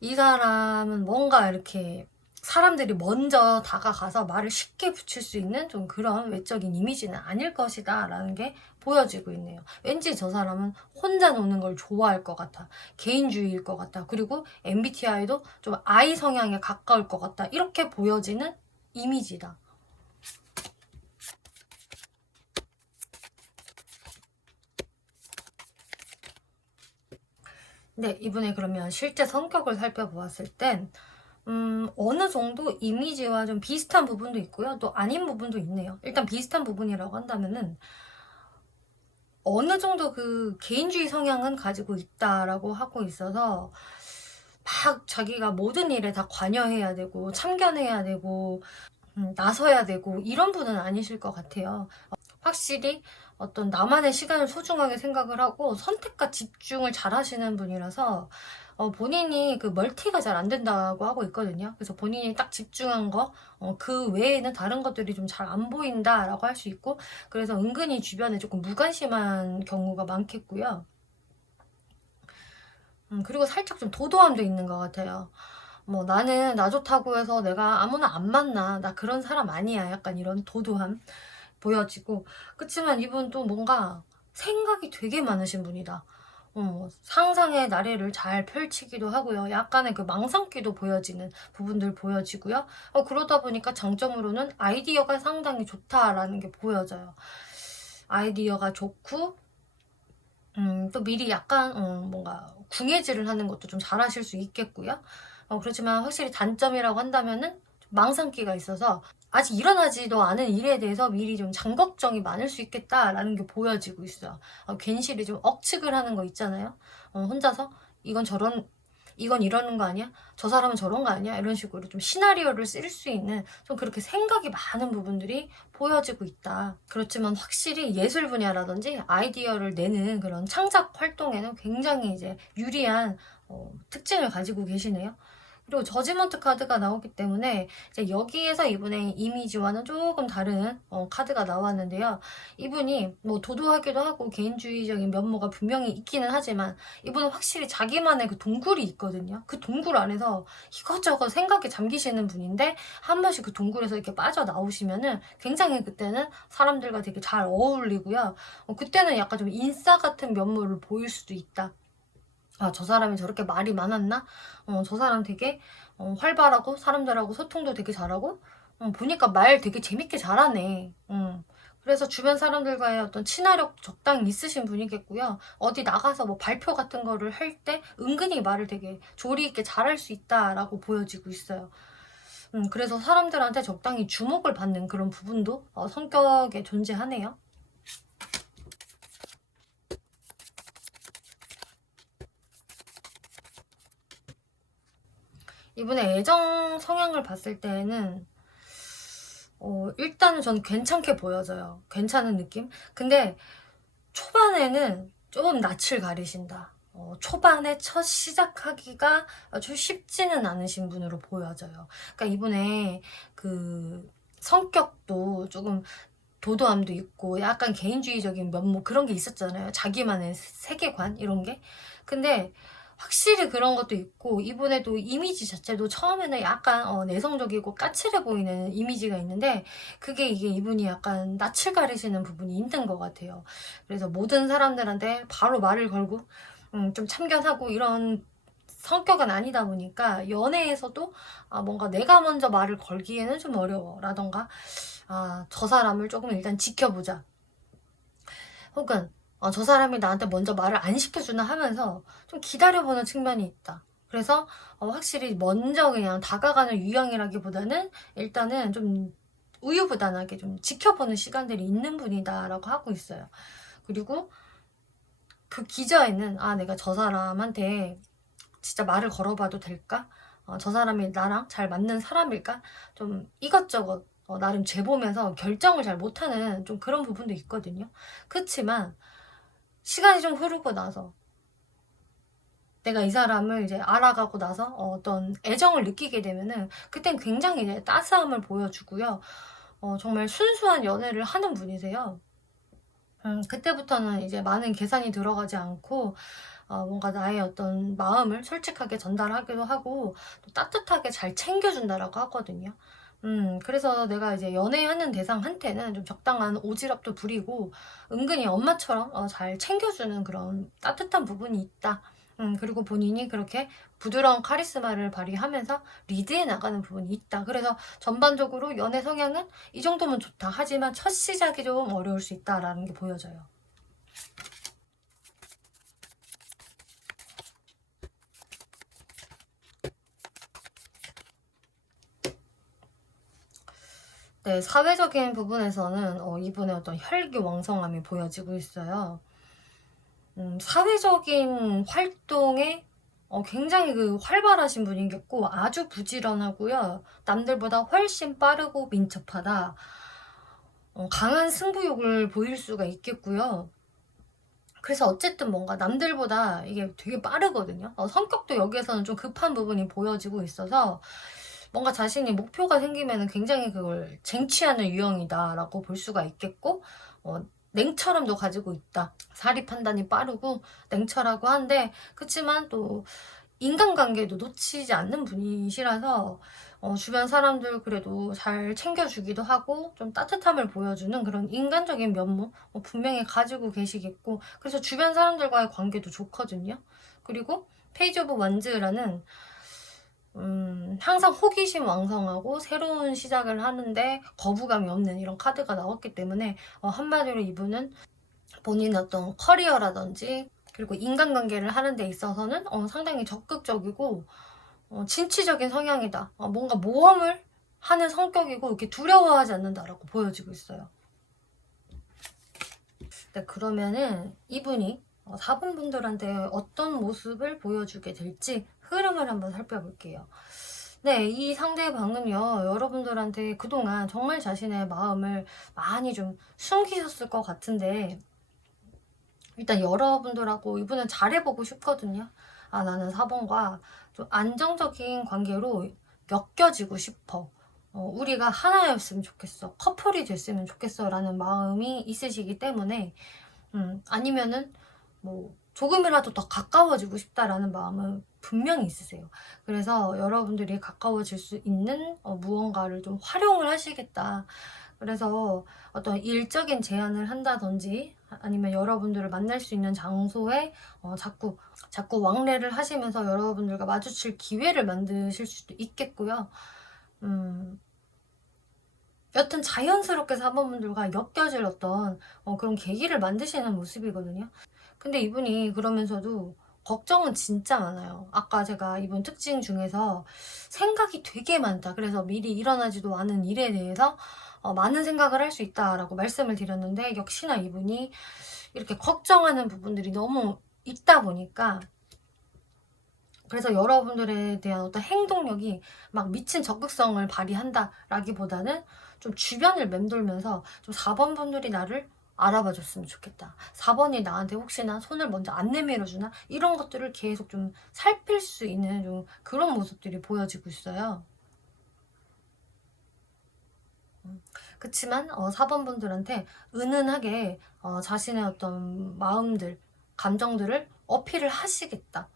이 사람은 뭔가 이렇게 사람들이 먼저 다가가서 말을 쉽게 붙일 수 있는 좀 그런 외적인 이미지는 아닐 것이다 라는 게 보여지고 있네요. 왠지 저 사람은 혼자 노는 걸 좋아할 것 같아. 개인주의일 것 같아. 그리고 MBTI도 좀 I 성향에 가까울 것 같다. 이렇게 보여지는 이미지다. 네, 이분의 그러면 실제 성격을 살펴보았을 땐 어느 정도 이미지와 좀 비슷한 부분도 있고요. 또 아닌 부분도 있네요. 일단 비슷한 부분이라고 한다면은 어느 정도 그 개인주의 성향은 가지고 있다라고 하고 있어서 막 자기가 모든 일에 다 관여해야 되고 참견해야 되고 나서야 되고 이런 분은 아니실 것 같아요. 확실히 어떤 나만의 시간을 소중하게 생각을 하고 선택과 집중을 잘 하시는 분이라서 본인이 그 멀티가 잘 안 된다고 하고 있거든요. 그래서 본인이 딱 집중한 거, 그 외에는 다른 것들이 좀 잘 안 보인다라고 할 수 있고, 그래서 은근히 주변에 조금 무관심한 경우가 많겠고요. 그리고 살짝 좀 도도함도 있는 것 같아요. 뭐 나는 나 좋다고 해서 내가 아무나 안 만나. 나 그런 사람 아니야. 약간 이런 도도함 보여지고. 그치만 이분 또 뭔가 생각이 되게 많으신 분이다. 상상의 나래를 잘 펼치기도 하고요. 약간의 그 망상기도 보여지는 부분들 보여지고요. 그러다 보니까 장점으로는 아이디어가 상당히 좋다라는 게 보여져요. 아이디어가 좋고, 또 미리 약간 뭔가 궁예질을 하는 것도 좀 잘하실 수 있겠고요. 그렇지만 확실히 단점이라고 한다면은 망상기가 있어서 아직 일어나지도 않은 일에 대해서 미리 좀 장걱정이 많을 수 있겠다라는 게 보여지고 있어요. 괜시리 좀 억측을 하는 거 있잖아요. 혼자서 이건 이러는 거 아니야? 저 사람은 저런 거 아니야? 이런 식으로 좀 시나리오를 쓸 수 있는 좀 그렇게 생각이 많은 부분들이 보여지고 있다. 그렇지만 확실히 예술 분야라든지 아이디어를 내는 그런 창작 활동에는 굉장히 이제 유리한 특징을 가지고 계시네요. 그리고 저지먼트 카드가 나오기 때문에 이제 여기에서 이분의 이미지와는 조금 다른 카드가 나왔는데요. 이분이 뭐 도도하기도 하고 개인주의적인 면모가 분명히 있기는 하지만 이분은 확실히 자기만의 그 동굴이 있거든요. 그 동굴 안에서 이것저것 생각에 잠기시는 분인데 한 번씩 그 동굴에서 이렇게 빠져나오시면은 굉장히 그때는 사람들과 되게 잘 어울리고요. 그때는 약간 좀 인싸 같은 면모를 보일 수도 있다. 저 사람이 저렇게 말이 많았나? 저 사람 되게 활발하고 사람들하고 소통도 되게 잘하고 보니까 말 되게 재밌게 잘하네. 그래서 주변 사람들과의 어떤 친화력 적당히 있으신 분이겠고요. 어디 나가서 뭐 발표 같은 거를 할 때 은근히 말을 되게 조리 있게 잘할 수 있다라고 보여지고 있어요. 그래서 사람들한테 적당히 주목을 받는 그런 부분도 성격에 존재하네요. 이분의 애정 성향을 봤을 때는 일단은 저는 괜찮게 보여져요. 괜찮은 느낌? 근데 초반에는 좀 낯을 가리신다. 초반에 첫 시작하기가 좀 쉽지는 않으신 분으로 보여져요. 그러니까 이분의 그 성격도 조금 도도함도 있고 약간 개인주의적인 면모 그런 게 있었잖아요. 자기만의 세계관 이런 게. 근데 확실히 그런 것도 있고 이분의 또 이미지 자체도 처음에는 약간 내성적이고 까칠해 보이는 이미지가 있는데 그게 이게 이분이 약간 낯을 가리시는 부분이 있는 것 같아요. 그래서 모든 사람들한테 바로 말을 걸고 좀 참견하고 이런 성격은 아니다 보니까 연애에서도 뭔가 내가 먼저 말을 걸기에는 좀 어려워 라던가 저 사람을 조금 일단 지켜보자. 혹은 저 사람이 나한테 먼저 말을 안 시켜주나 하면서 좀 기다려보는 측면이 있다. 그래서 확실히 먼저 그냥 다가가는 유형이라기보다는 일단은 좀 우유부단하게 좀 지켜보는 시간들이 있는 분이다라고 하고 있어요. 그리고 그 기저에는 내가 저 사람한테 진짜 말을 걸어봐도 될까? 저 사람이 나랑 잘 맞는 사람일까? 좀 이것저것 나름 재보면서 결정을 잘 못하는 좀 그런 부분도 있거든요. 그렇지만 시간이 좀 흐르고 나서 내가 이 사람을 이제 알아가고 나서 어떤 애정을 느끼게 되면은 그땐 굉장히 이제 따스함을 보여주고요. 정말 순수한 연애를 하는 분이세요. 그때부터는 이제 많은 계산이 들어가지 않고 뭔가 나의 어떤 마음을 솔직하게 전달하기도 하고 또 따뜻하게 잘 챙겨준다라고 하거든요. 그래서 내가 이제 연애하는 대상한테는 좀 적당한 오지랖도 부리고 은근히 엄마처럼 잘 챙겨주는 그런 따뜻한 부분이 있다. 그리고 본인이 그렇게 부드러운 카리스마를 발휘하면서 리드해 나가는 부분이 있다. 그래서 전반적으로 연애 성향은 이 정도면 좋다. 하지만 첫 시작이 좀 어려울 수 있다라는 게 보여져요. 네, 사회적인 부분에서는 이분의 어떤 혈기왕성함이 보여지고 있어요. 사회적인 활동에 굉장히 그 활발하신 분이겠고 아주 부지런하고요. 남들보다 훨씬 빠르고 민첩하다. 강한 승부욕을 보일 수가 있겠고요. 그래서 어쨌든 뭔가 남들보다 이게 되게 빠르거든요. 성격도 여기에서는 좀 급한 부분이 보여지고 있어서 뭔가 자신이 목표가 생기면 굉장히 그걸 쟁취하는 유형이다라고 볼 수가 있겠고 냉철함도 가지고 있다. 사리 판단이 빠르고 냉철하고 한데 그치만 또 인간관계도 놓치지 않는 분이시라서 주변 사람들 그래도 잘 챙겨주기도 하고 좀 따뜻함을 보여주는 그런 인간적인 면모 분명히 가지고 계시겠고 그래서 주변 사람들과의 관계도 좋거든요. 그리고 페이지 오브 완즈라는 항상 호기심 왕성하고 새로운 시작을 하는데 거부감이 없는 이런 카드가 나왔기 때문에 한마디로 이분은 본인 어떤 커리어라든지 그리고 인간관계를 하는 데 있어서는 상당히 적극적이고 진취적인 성향이다. 뭔가 모험을 하는 성격이고 이렇게 두려워하지 않는다라고 보여지고 있어요. 네, 그러면은 이분이 4번 분들한테 어떤 모습을 보여주게 될지 흐름을 한번 살펴볼게요. 네, 이 상대방은요, 여러분들한테 그동안 정말 자신의 마음을 많이 좀 숨기셨을 것 같은데, 일단 여러분들하고 이분은 잘해보고 싶거든요. 나는 4번과 좀 안정적인 관계로 엮여지고 싶어. 우리가 하나였으면 좋겠어. 커플이 됐으면 좋겠어. 라는 마음이 있으시기 때문에, 아니면은, 뭐, 조금이라도 더 가까워지고 싶다라는 마음은 분명히 있으세요. 그래서 여러분들이 가까워질 수 있는 무언가를 좀 활용을 하시겠다. 그래서 어떤 일적인 제안을 한다든지 아니면 여러분들을 만날 수 있는 장소에 자꾸 왕래를 하시면서 여러분들과 마주칠 기회를 만드실 수도 있겠고요. 여튼 자연스럽게 사모분들과 엮여질 어떤 그런 계기를 만드시는 모습이거든요. 근데 이분이 그러면서도 걱정은 진짜 많아요. 아까 제가 이분 특징 중에서 생각이 되게 많다. 그래서 미리 일어나지도 않은 일에 대해서 많은 생각을 할 수 있다라고 말씀을 드렸는데 역시나 이분이 이렇게 걱정하는 부분들이 너무 있다 보니까 그래서 여러분들에 대한 어떤 행동력이 막 미친 적극성을 발휘한다라기보다는 좀 주변을 맴돌면서 좀 4번 분들이 나를 알아봐 줬으면 좋겠다. 4번이 나한테 혹시나 손을 먼저 안 내밀어 주나? 이런 것들을 계속 좀 살필 수 있는 좀 그런 모습들이 보여지고 있어요. 그치만 4번 분들한테 은은하게 자신의 어떤 마음들, 감정들을 어필을 하시겠다.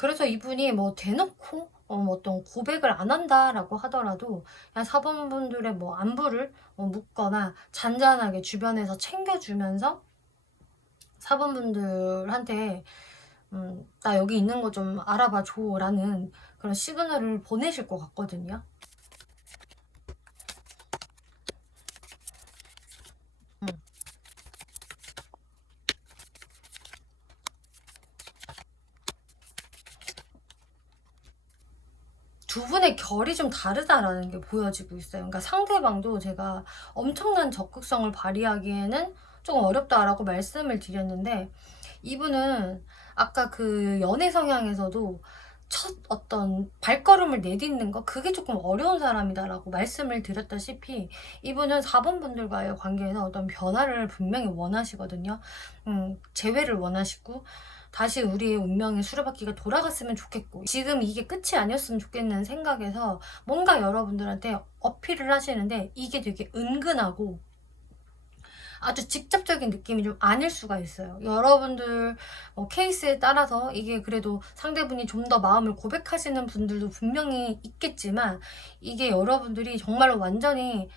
그래서 이분이 뭐 대놓고 뭐 어떤 고백을 안 한다라고 하더라도 그냥 4번 분들의 뭐 안부를 묻거나 잔잔하게 주변에서 챙겨주면서 4번 분들한테 나 여기 있는 거 좀 알아봐 줘라는 그런 시그널을 보내실 것 같거든요. 음. 두 분의 결이 좀 다르다라는 게 보여지고 있어요. 그러니까 상대방도 제가 엄청난 적극성을 발휘하기에는 조금 어렵다라고 말씀을 드렸는데, 이분은 아까 그 연애 성향에서도 첫 어떤 발걸음을 내딛는 거, 그게 조금 어려운 사람이다라고 말씀을 드렸다시피, 이분은 4번 분들과의 관계에서 어떤 변화를 분명히 원하시거든요. 재회를 원하시고, 다시 우리의 운명의 수레바퀴가 돌아갔으면 좋겠고, 지금 이게 끝이 아니었으면 좋겠는 생각에서 뭔가 여러분들한테 어필을 하시는데, 이게 되게 은근하고 아주 직접적인 느낌이 좀 아닐 수가 있어요. 여러분들 케이스에 따라서 이게 그래도 상대분이 좀 더 마음을 고백하시는 분들도 분명히 있겠지만, 이게 여러분들이 정말로 완전히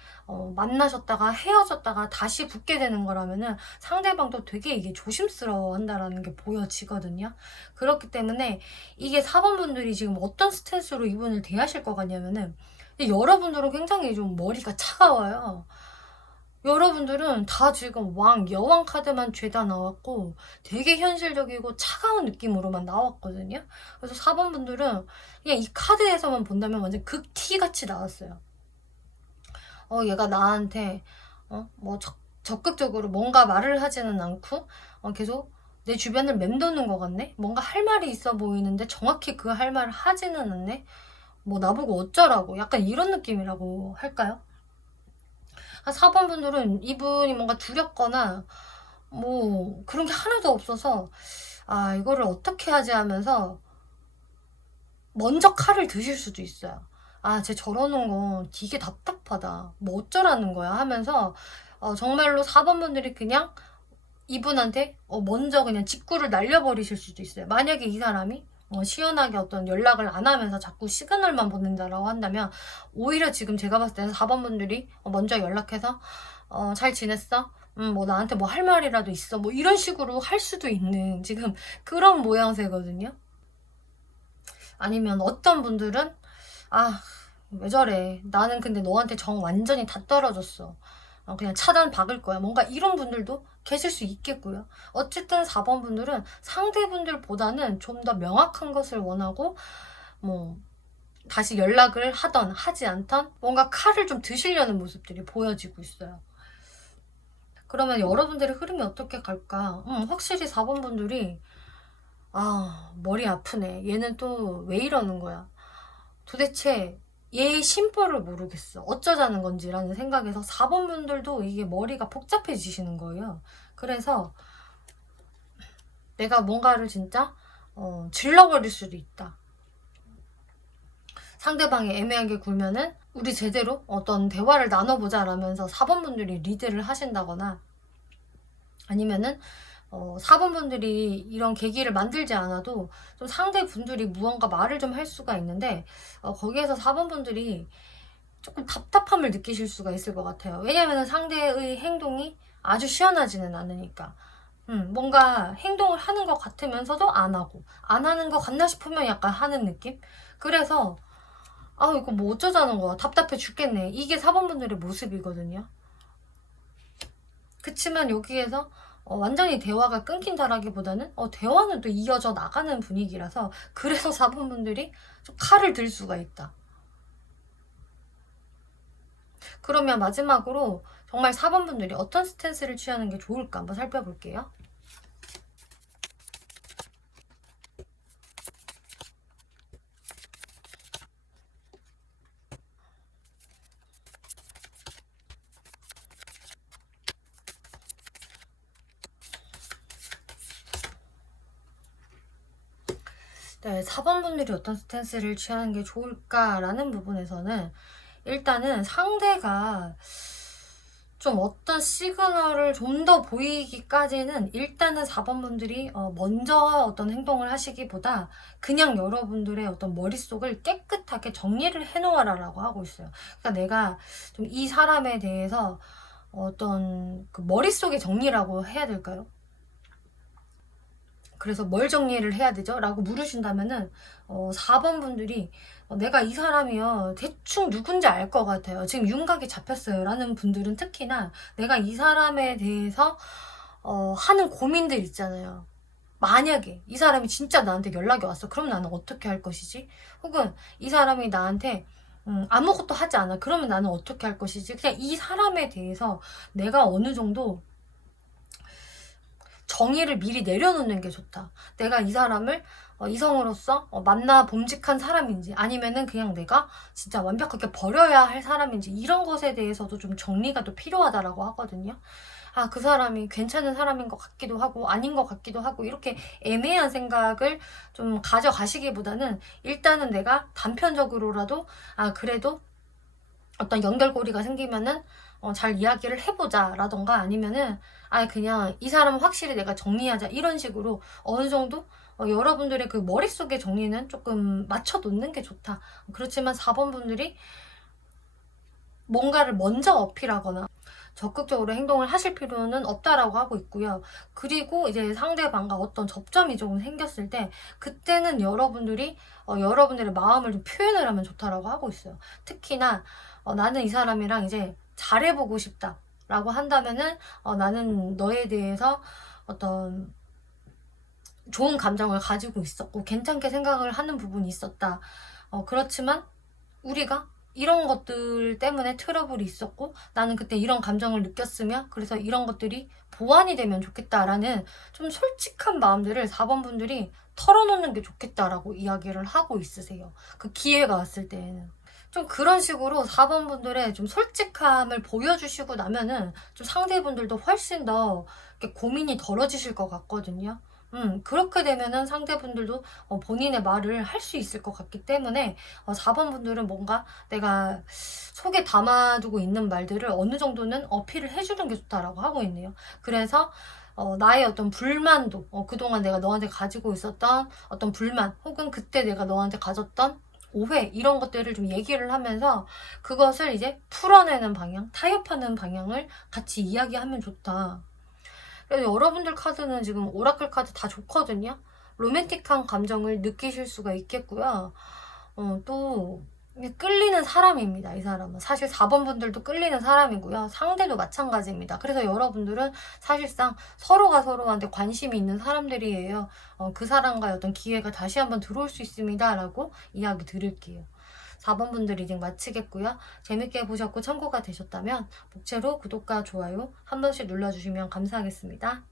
만나셨다가 헤어졌다가 다시 붙게 되는 거라면은 상대방도 되게 이게 조심스러워 한다라는 게 보여지거든요. 그렇기 때문에 이게 4번 분들이 지금 어떤 스탠스로 이분을 대하실 것 같냐면은, 여러분들은 굉장히 좀 머리가 차가워요. 여러분들은 다 지금 여왕 카드만 죄다 나왔고 되게 현실적이고 차가운 느낌으로만 나왔거든요. 그래서 4번 분들은 그냥 이 카드에서만 본다면 완전 극티같이 나왔어요. 얘가 나한테 뭐 적극적으로 뭔가 말을 하지는 않고 계속 내 주변을 맴도는 것 같네? 뭔가 할 말이 있어 보이는데 정확히 그 할 말을 하지는 않네? 뭐 나보고 어쩌라고, 약간 이런 느낌이라고 할까요? 4번 분들은 이분이 뭔가 두렵거나 뭐 그런 게 하나도 없어서 이거를 어떻게 하지 하면서 먼저 칼을 드실 수도 있어요. 쟤 저러는 거 되게 답답하다, 뭐 어쩌라는 거야 하면서 정말로 4번 분들이 그냥 이분한테 먼저 그냥 직구를 날려버리실 수도 있어요. 만약에 이 사람이 시원하게 어떤 연락을 안 하면서 자꾸 시그널만 보낸다라고 한다면, 오히려 지금 제가 봤을 때는 4번 분들이 먼저 연락해서 잘 지냈어? 뭐 나한테 뭐 할 말이라도 있어? 뭐 이런 식으로 할 수도 있는 지금 그런 모양새거든요. 아니면 어떤 분들은 왜 저래, 나는 근데 너한테 정 완전히 다 떨어졌어, 그냥 차단 박을 거야, 뭔가 이런 분들도 계실 수 있겠고요. 어쨌든 4번 분들은 상대분들보다는 좀 더 명확한 것을 원하고, 뭐 다시 연락을 하던 하지 않던 뭔가 칼을 좀 드시려는 모습들이 보여지고 있어요. 그러면 여러분들의 흐름이 어떻게 갈까? 확실히 4번 분들이 머리 아프네, 얘는 또 왜 이러는 거야, 도대체 얘의 심보를 모르겠어, 어쩌자는 건지라는 생각에서 4번 분들도 이게 머리가 복잡해지시는 거예요. 그래서 내가 뭔가를 진짜 질러버릴 수도 있다. 상대방이 애매하게 굴면은 우리 제대로 어떤 대화를 나눠보자 라면서 4번 분들이 리드를 하신다거나, 아니면은 4번 분들이 이런 계기를 만들지 않아도 좀 상대 분들이 무언가 말을 좀 할 수가 있는데, 거기에서 4번 분들이 조금 답답함을 느끼실 수가 있을 것 같아요. 왜냐하면 상대의 행동이 아주 시원하지는 않으니까. 뭔가 행동을 하는 것 같으면서도 안 하고, 안 하는 것 같나 싶으면 약간 하는 느낌? 그래서 이거 뭐 어쩌자는 거야, 답답해 죽겠네, 이게 4번 분들의 모습이거든요. 그치만 여기에서 완전히 대화가 끊긴다라기보다는 대화는 또 이어져 나가는 분위기라서, 그래서 4번 분들이 좀 칼을 들 수가 있다. 그러면 마지막으로 정말 4번 분들이 어떤 스탠스를 취하는 게 좋을까 한번 살펴볼게요. 네, 4번 분들이 어떤 스탠스를 취하는 게 좋을까라는 부분에서는, 일단은 상대가 좀 어떤 시그널을 좀 더 보이기까지는 일단은 4번 분들이 먼저 어떤 행동을 하시기보다 그냥 여러분들의 어떤 머릿속을 깨끗하게 정리를 해놓아라 라고 하고 있어요. 그러니까 내가 좀 이 사람에 대해서 어떤 그 머릿속의 정리라고 해야 될까요? 그래서 뭘 정리를 해야 되죠? 라고 물으신다면은 4번 분들이 내가 이 사람이요 대충 누군지 알 것 같아요, 지금 윤곽이 잡혔어요 라는 분들은 특히나 내가 이 사람에 대해서 하는 고민들 있잖아요. 만약에 이 사람이 진짜 나한테 연락이 왔어. 그럼 나는 어떻게 할 것이지? 혹은 이 사람이 나한테 아무것도 하지 않아. 그러면 나는 어떻게 할 것이지? 그냥 이 사람에 대해서 내가 어느 정도 정의를 미리 내려놓는 게 좋다. 내가 이 사람을 이성으로서 만나 봄직한 사람인지, 아니면은 그냥 내가 진짜 완벽하게 버려야 할 사람인지, 이런 것에 대해서도 좀 정리가 또 필요하다라고 하거든요. 아, 그 사람이 괜찮은 사람인 것 같기도 하고 아닌 것 같기도 하고, 이렇게 애매한 생각을 좀 가져가시기보다는 일단은 내가 단편적으로라도 그래도 어떤 연결고리가 생기면은 잘 이야기를 해보자 라던가, 아니면은 그냥 이 사람은 확실히 내가 정리하자, 이런 식으로 어느 정도 여러분들의 그 머릿속에 정리는 조금 맞춰놓는 게 좋다. 그렇지만 4번 분들이 뭔가를 먼저 어필하거나 적극적으로 행동을 하실 필요는 없다라고 하고 있고요. 그리고 이제 상대방과 어떤 접점이 조금 생겼을 때, 그때는 여러분들이 여러분들의 마음을 좀 표현을 하면 좋다라고 하고 있어요. 특히나 나는 이 사람이랑 이제 잘해보고 싶다라고 한다면은 나는 너에 대해서 어떤 좋은 감정을 가지고 있었고 괜찮게 생각을 하는 부분이 있었다. 그렇지만 우리가 이런 것들 때문에 트러블이 있었고 나는 그때 이런 감정을 느꼈으며, 그래서 이런 것들이 보완이 되면 좋겠다라는 좀 솔직한 마음들을 4번 분들이 털어놓는 게 좋겠다라고 이야기를 하고 있으세요. 그 기회가 왔을 때에는. 좀 그런 식으로 4번 분들의 좀 솔직함을 보여주시고 나면은 좀 상대분들도 훨씬 더 이렇게 고민이 덜어지실 것 같거든요. 그렇게 되면은 상대분들도 본인의 말을 할 수 있을 것 같기 때문에 4번 분들은 뭔가 내가 속에 담아두고 있는 말들을 어느 정도는 어필을 해주는 게 좋다라고 하고 있네요. 그래서 나의 어떤 불만도, 그동안 내가 너한테 가지고 있었던 어떤 불만, 혹은 그때 내가 너한테 가졌던 오해, 이런 것들을 좀 얘기를 하면서 그것을 이제 풀어내는 방향, 타협하는 방향을 같이 이야기하면 좋다. 그래서 여러분들 카드는 지금 오라클 카드 다 좋거든요. 로맨틱한 감정을 느끼실 수가 있겠고요. 또 끌리는 사람입니다. 이 사람은 사실 4번 분들도 끌리는 사람이고요. 상대도 마찬가지입니다. 그래서 여러분들은 사실상 서로가 서로한테 관심이 있는 사람들이에요. 그 사람과의 어떤 기회가 다시 한번 들어올 수 있습니다 라고 이야기 드릴게요. 4번 분들 리딩 마치겠고요. 재밌게 보셨고 참고가 되셨다면 복채로 구독과 좋아요 한 번씩 눌러주시면 감사하겠습니다.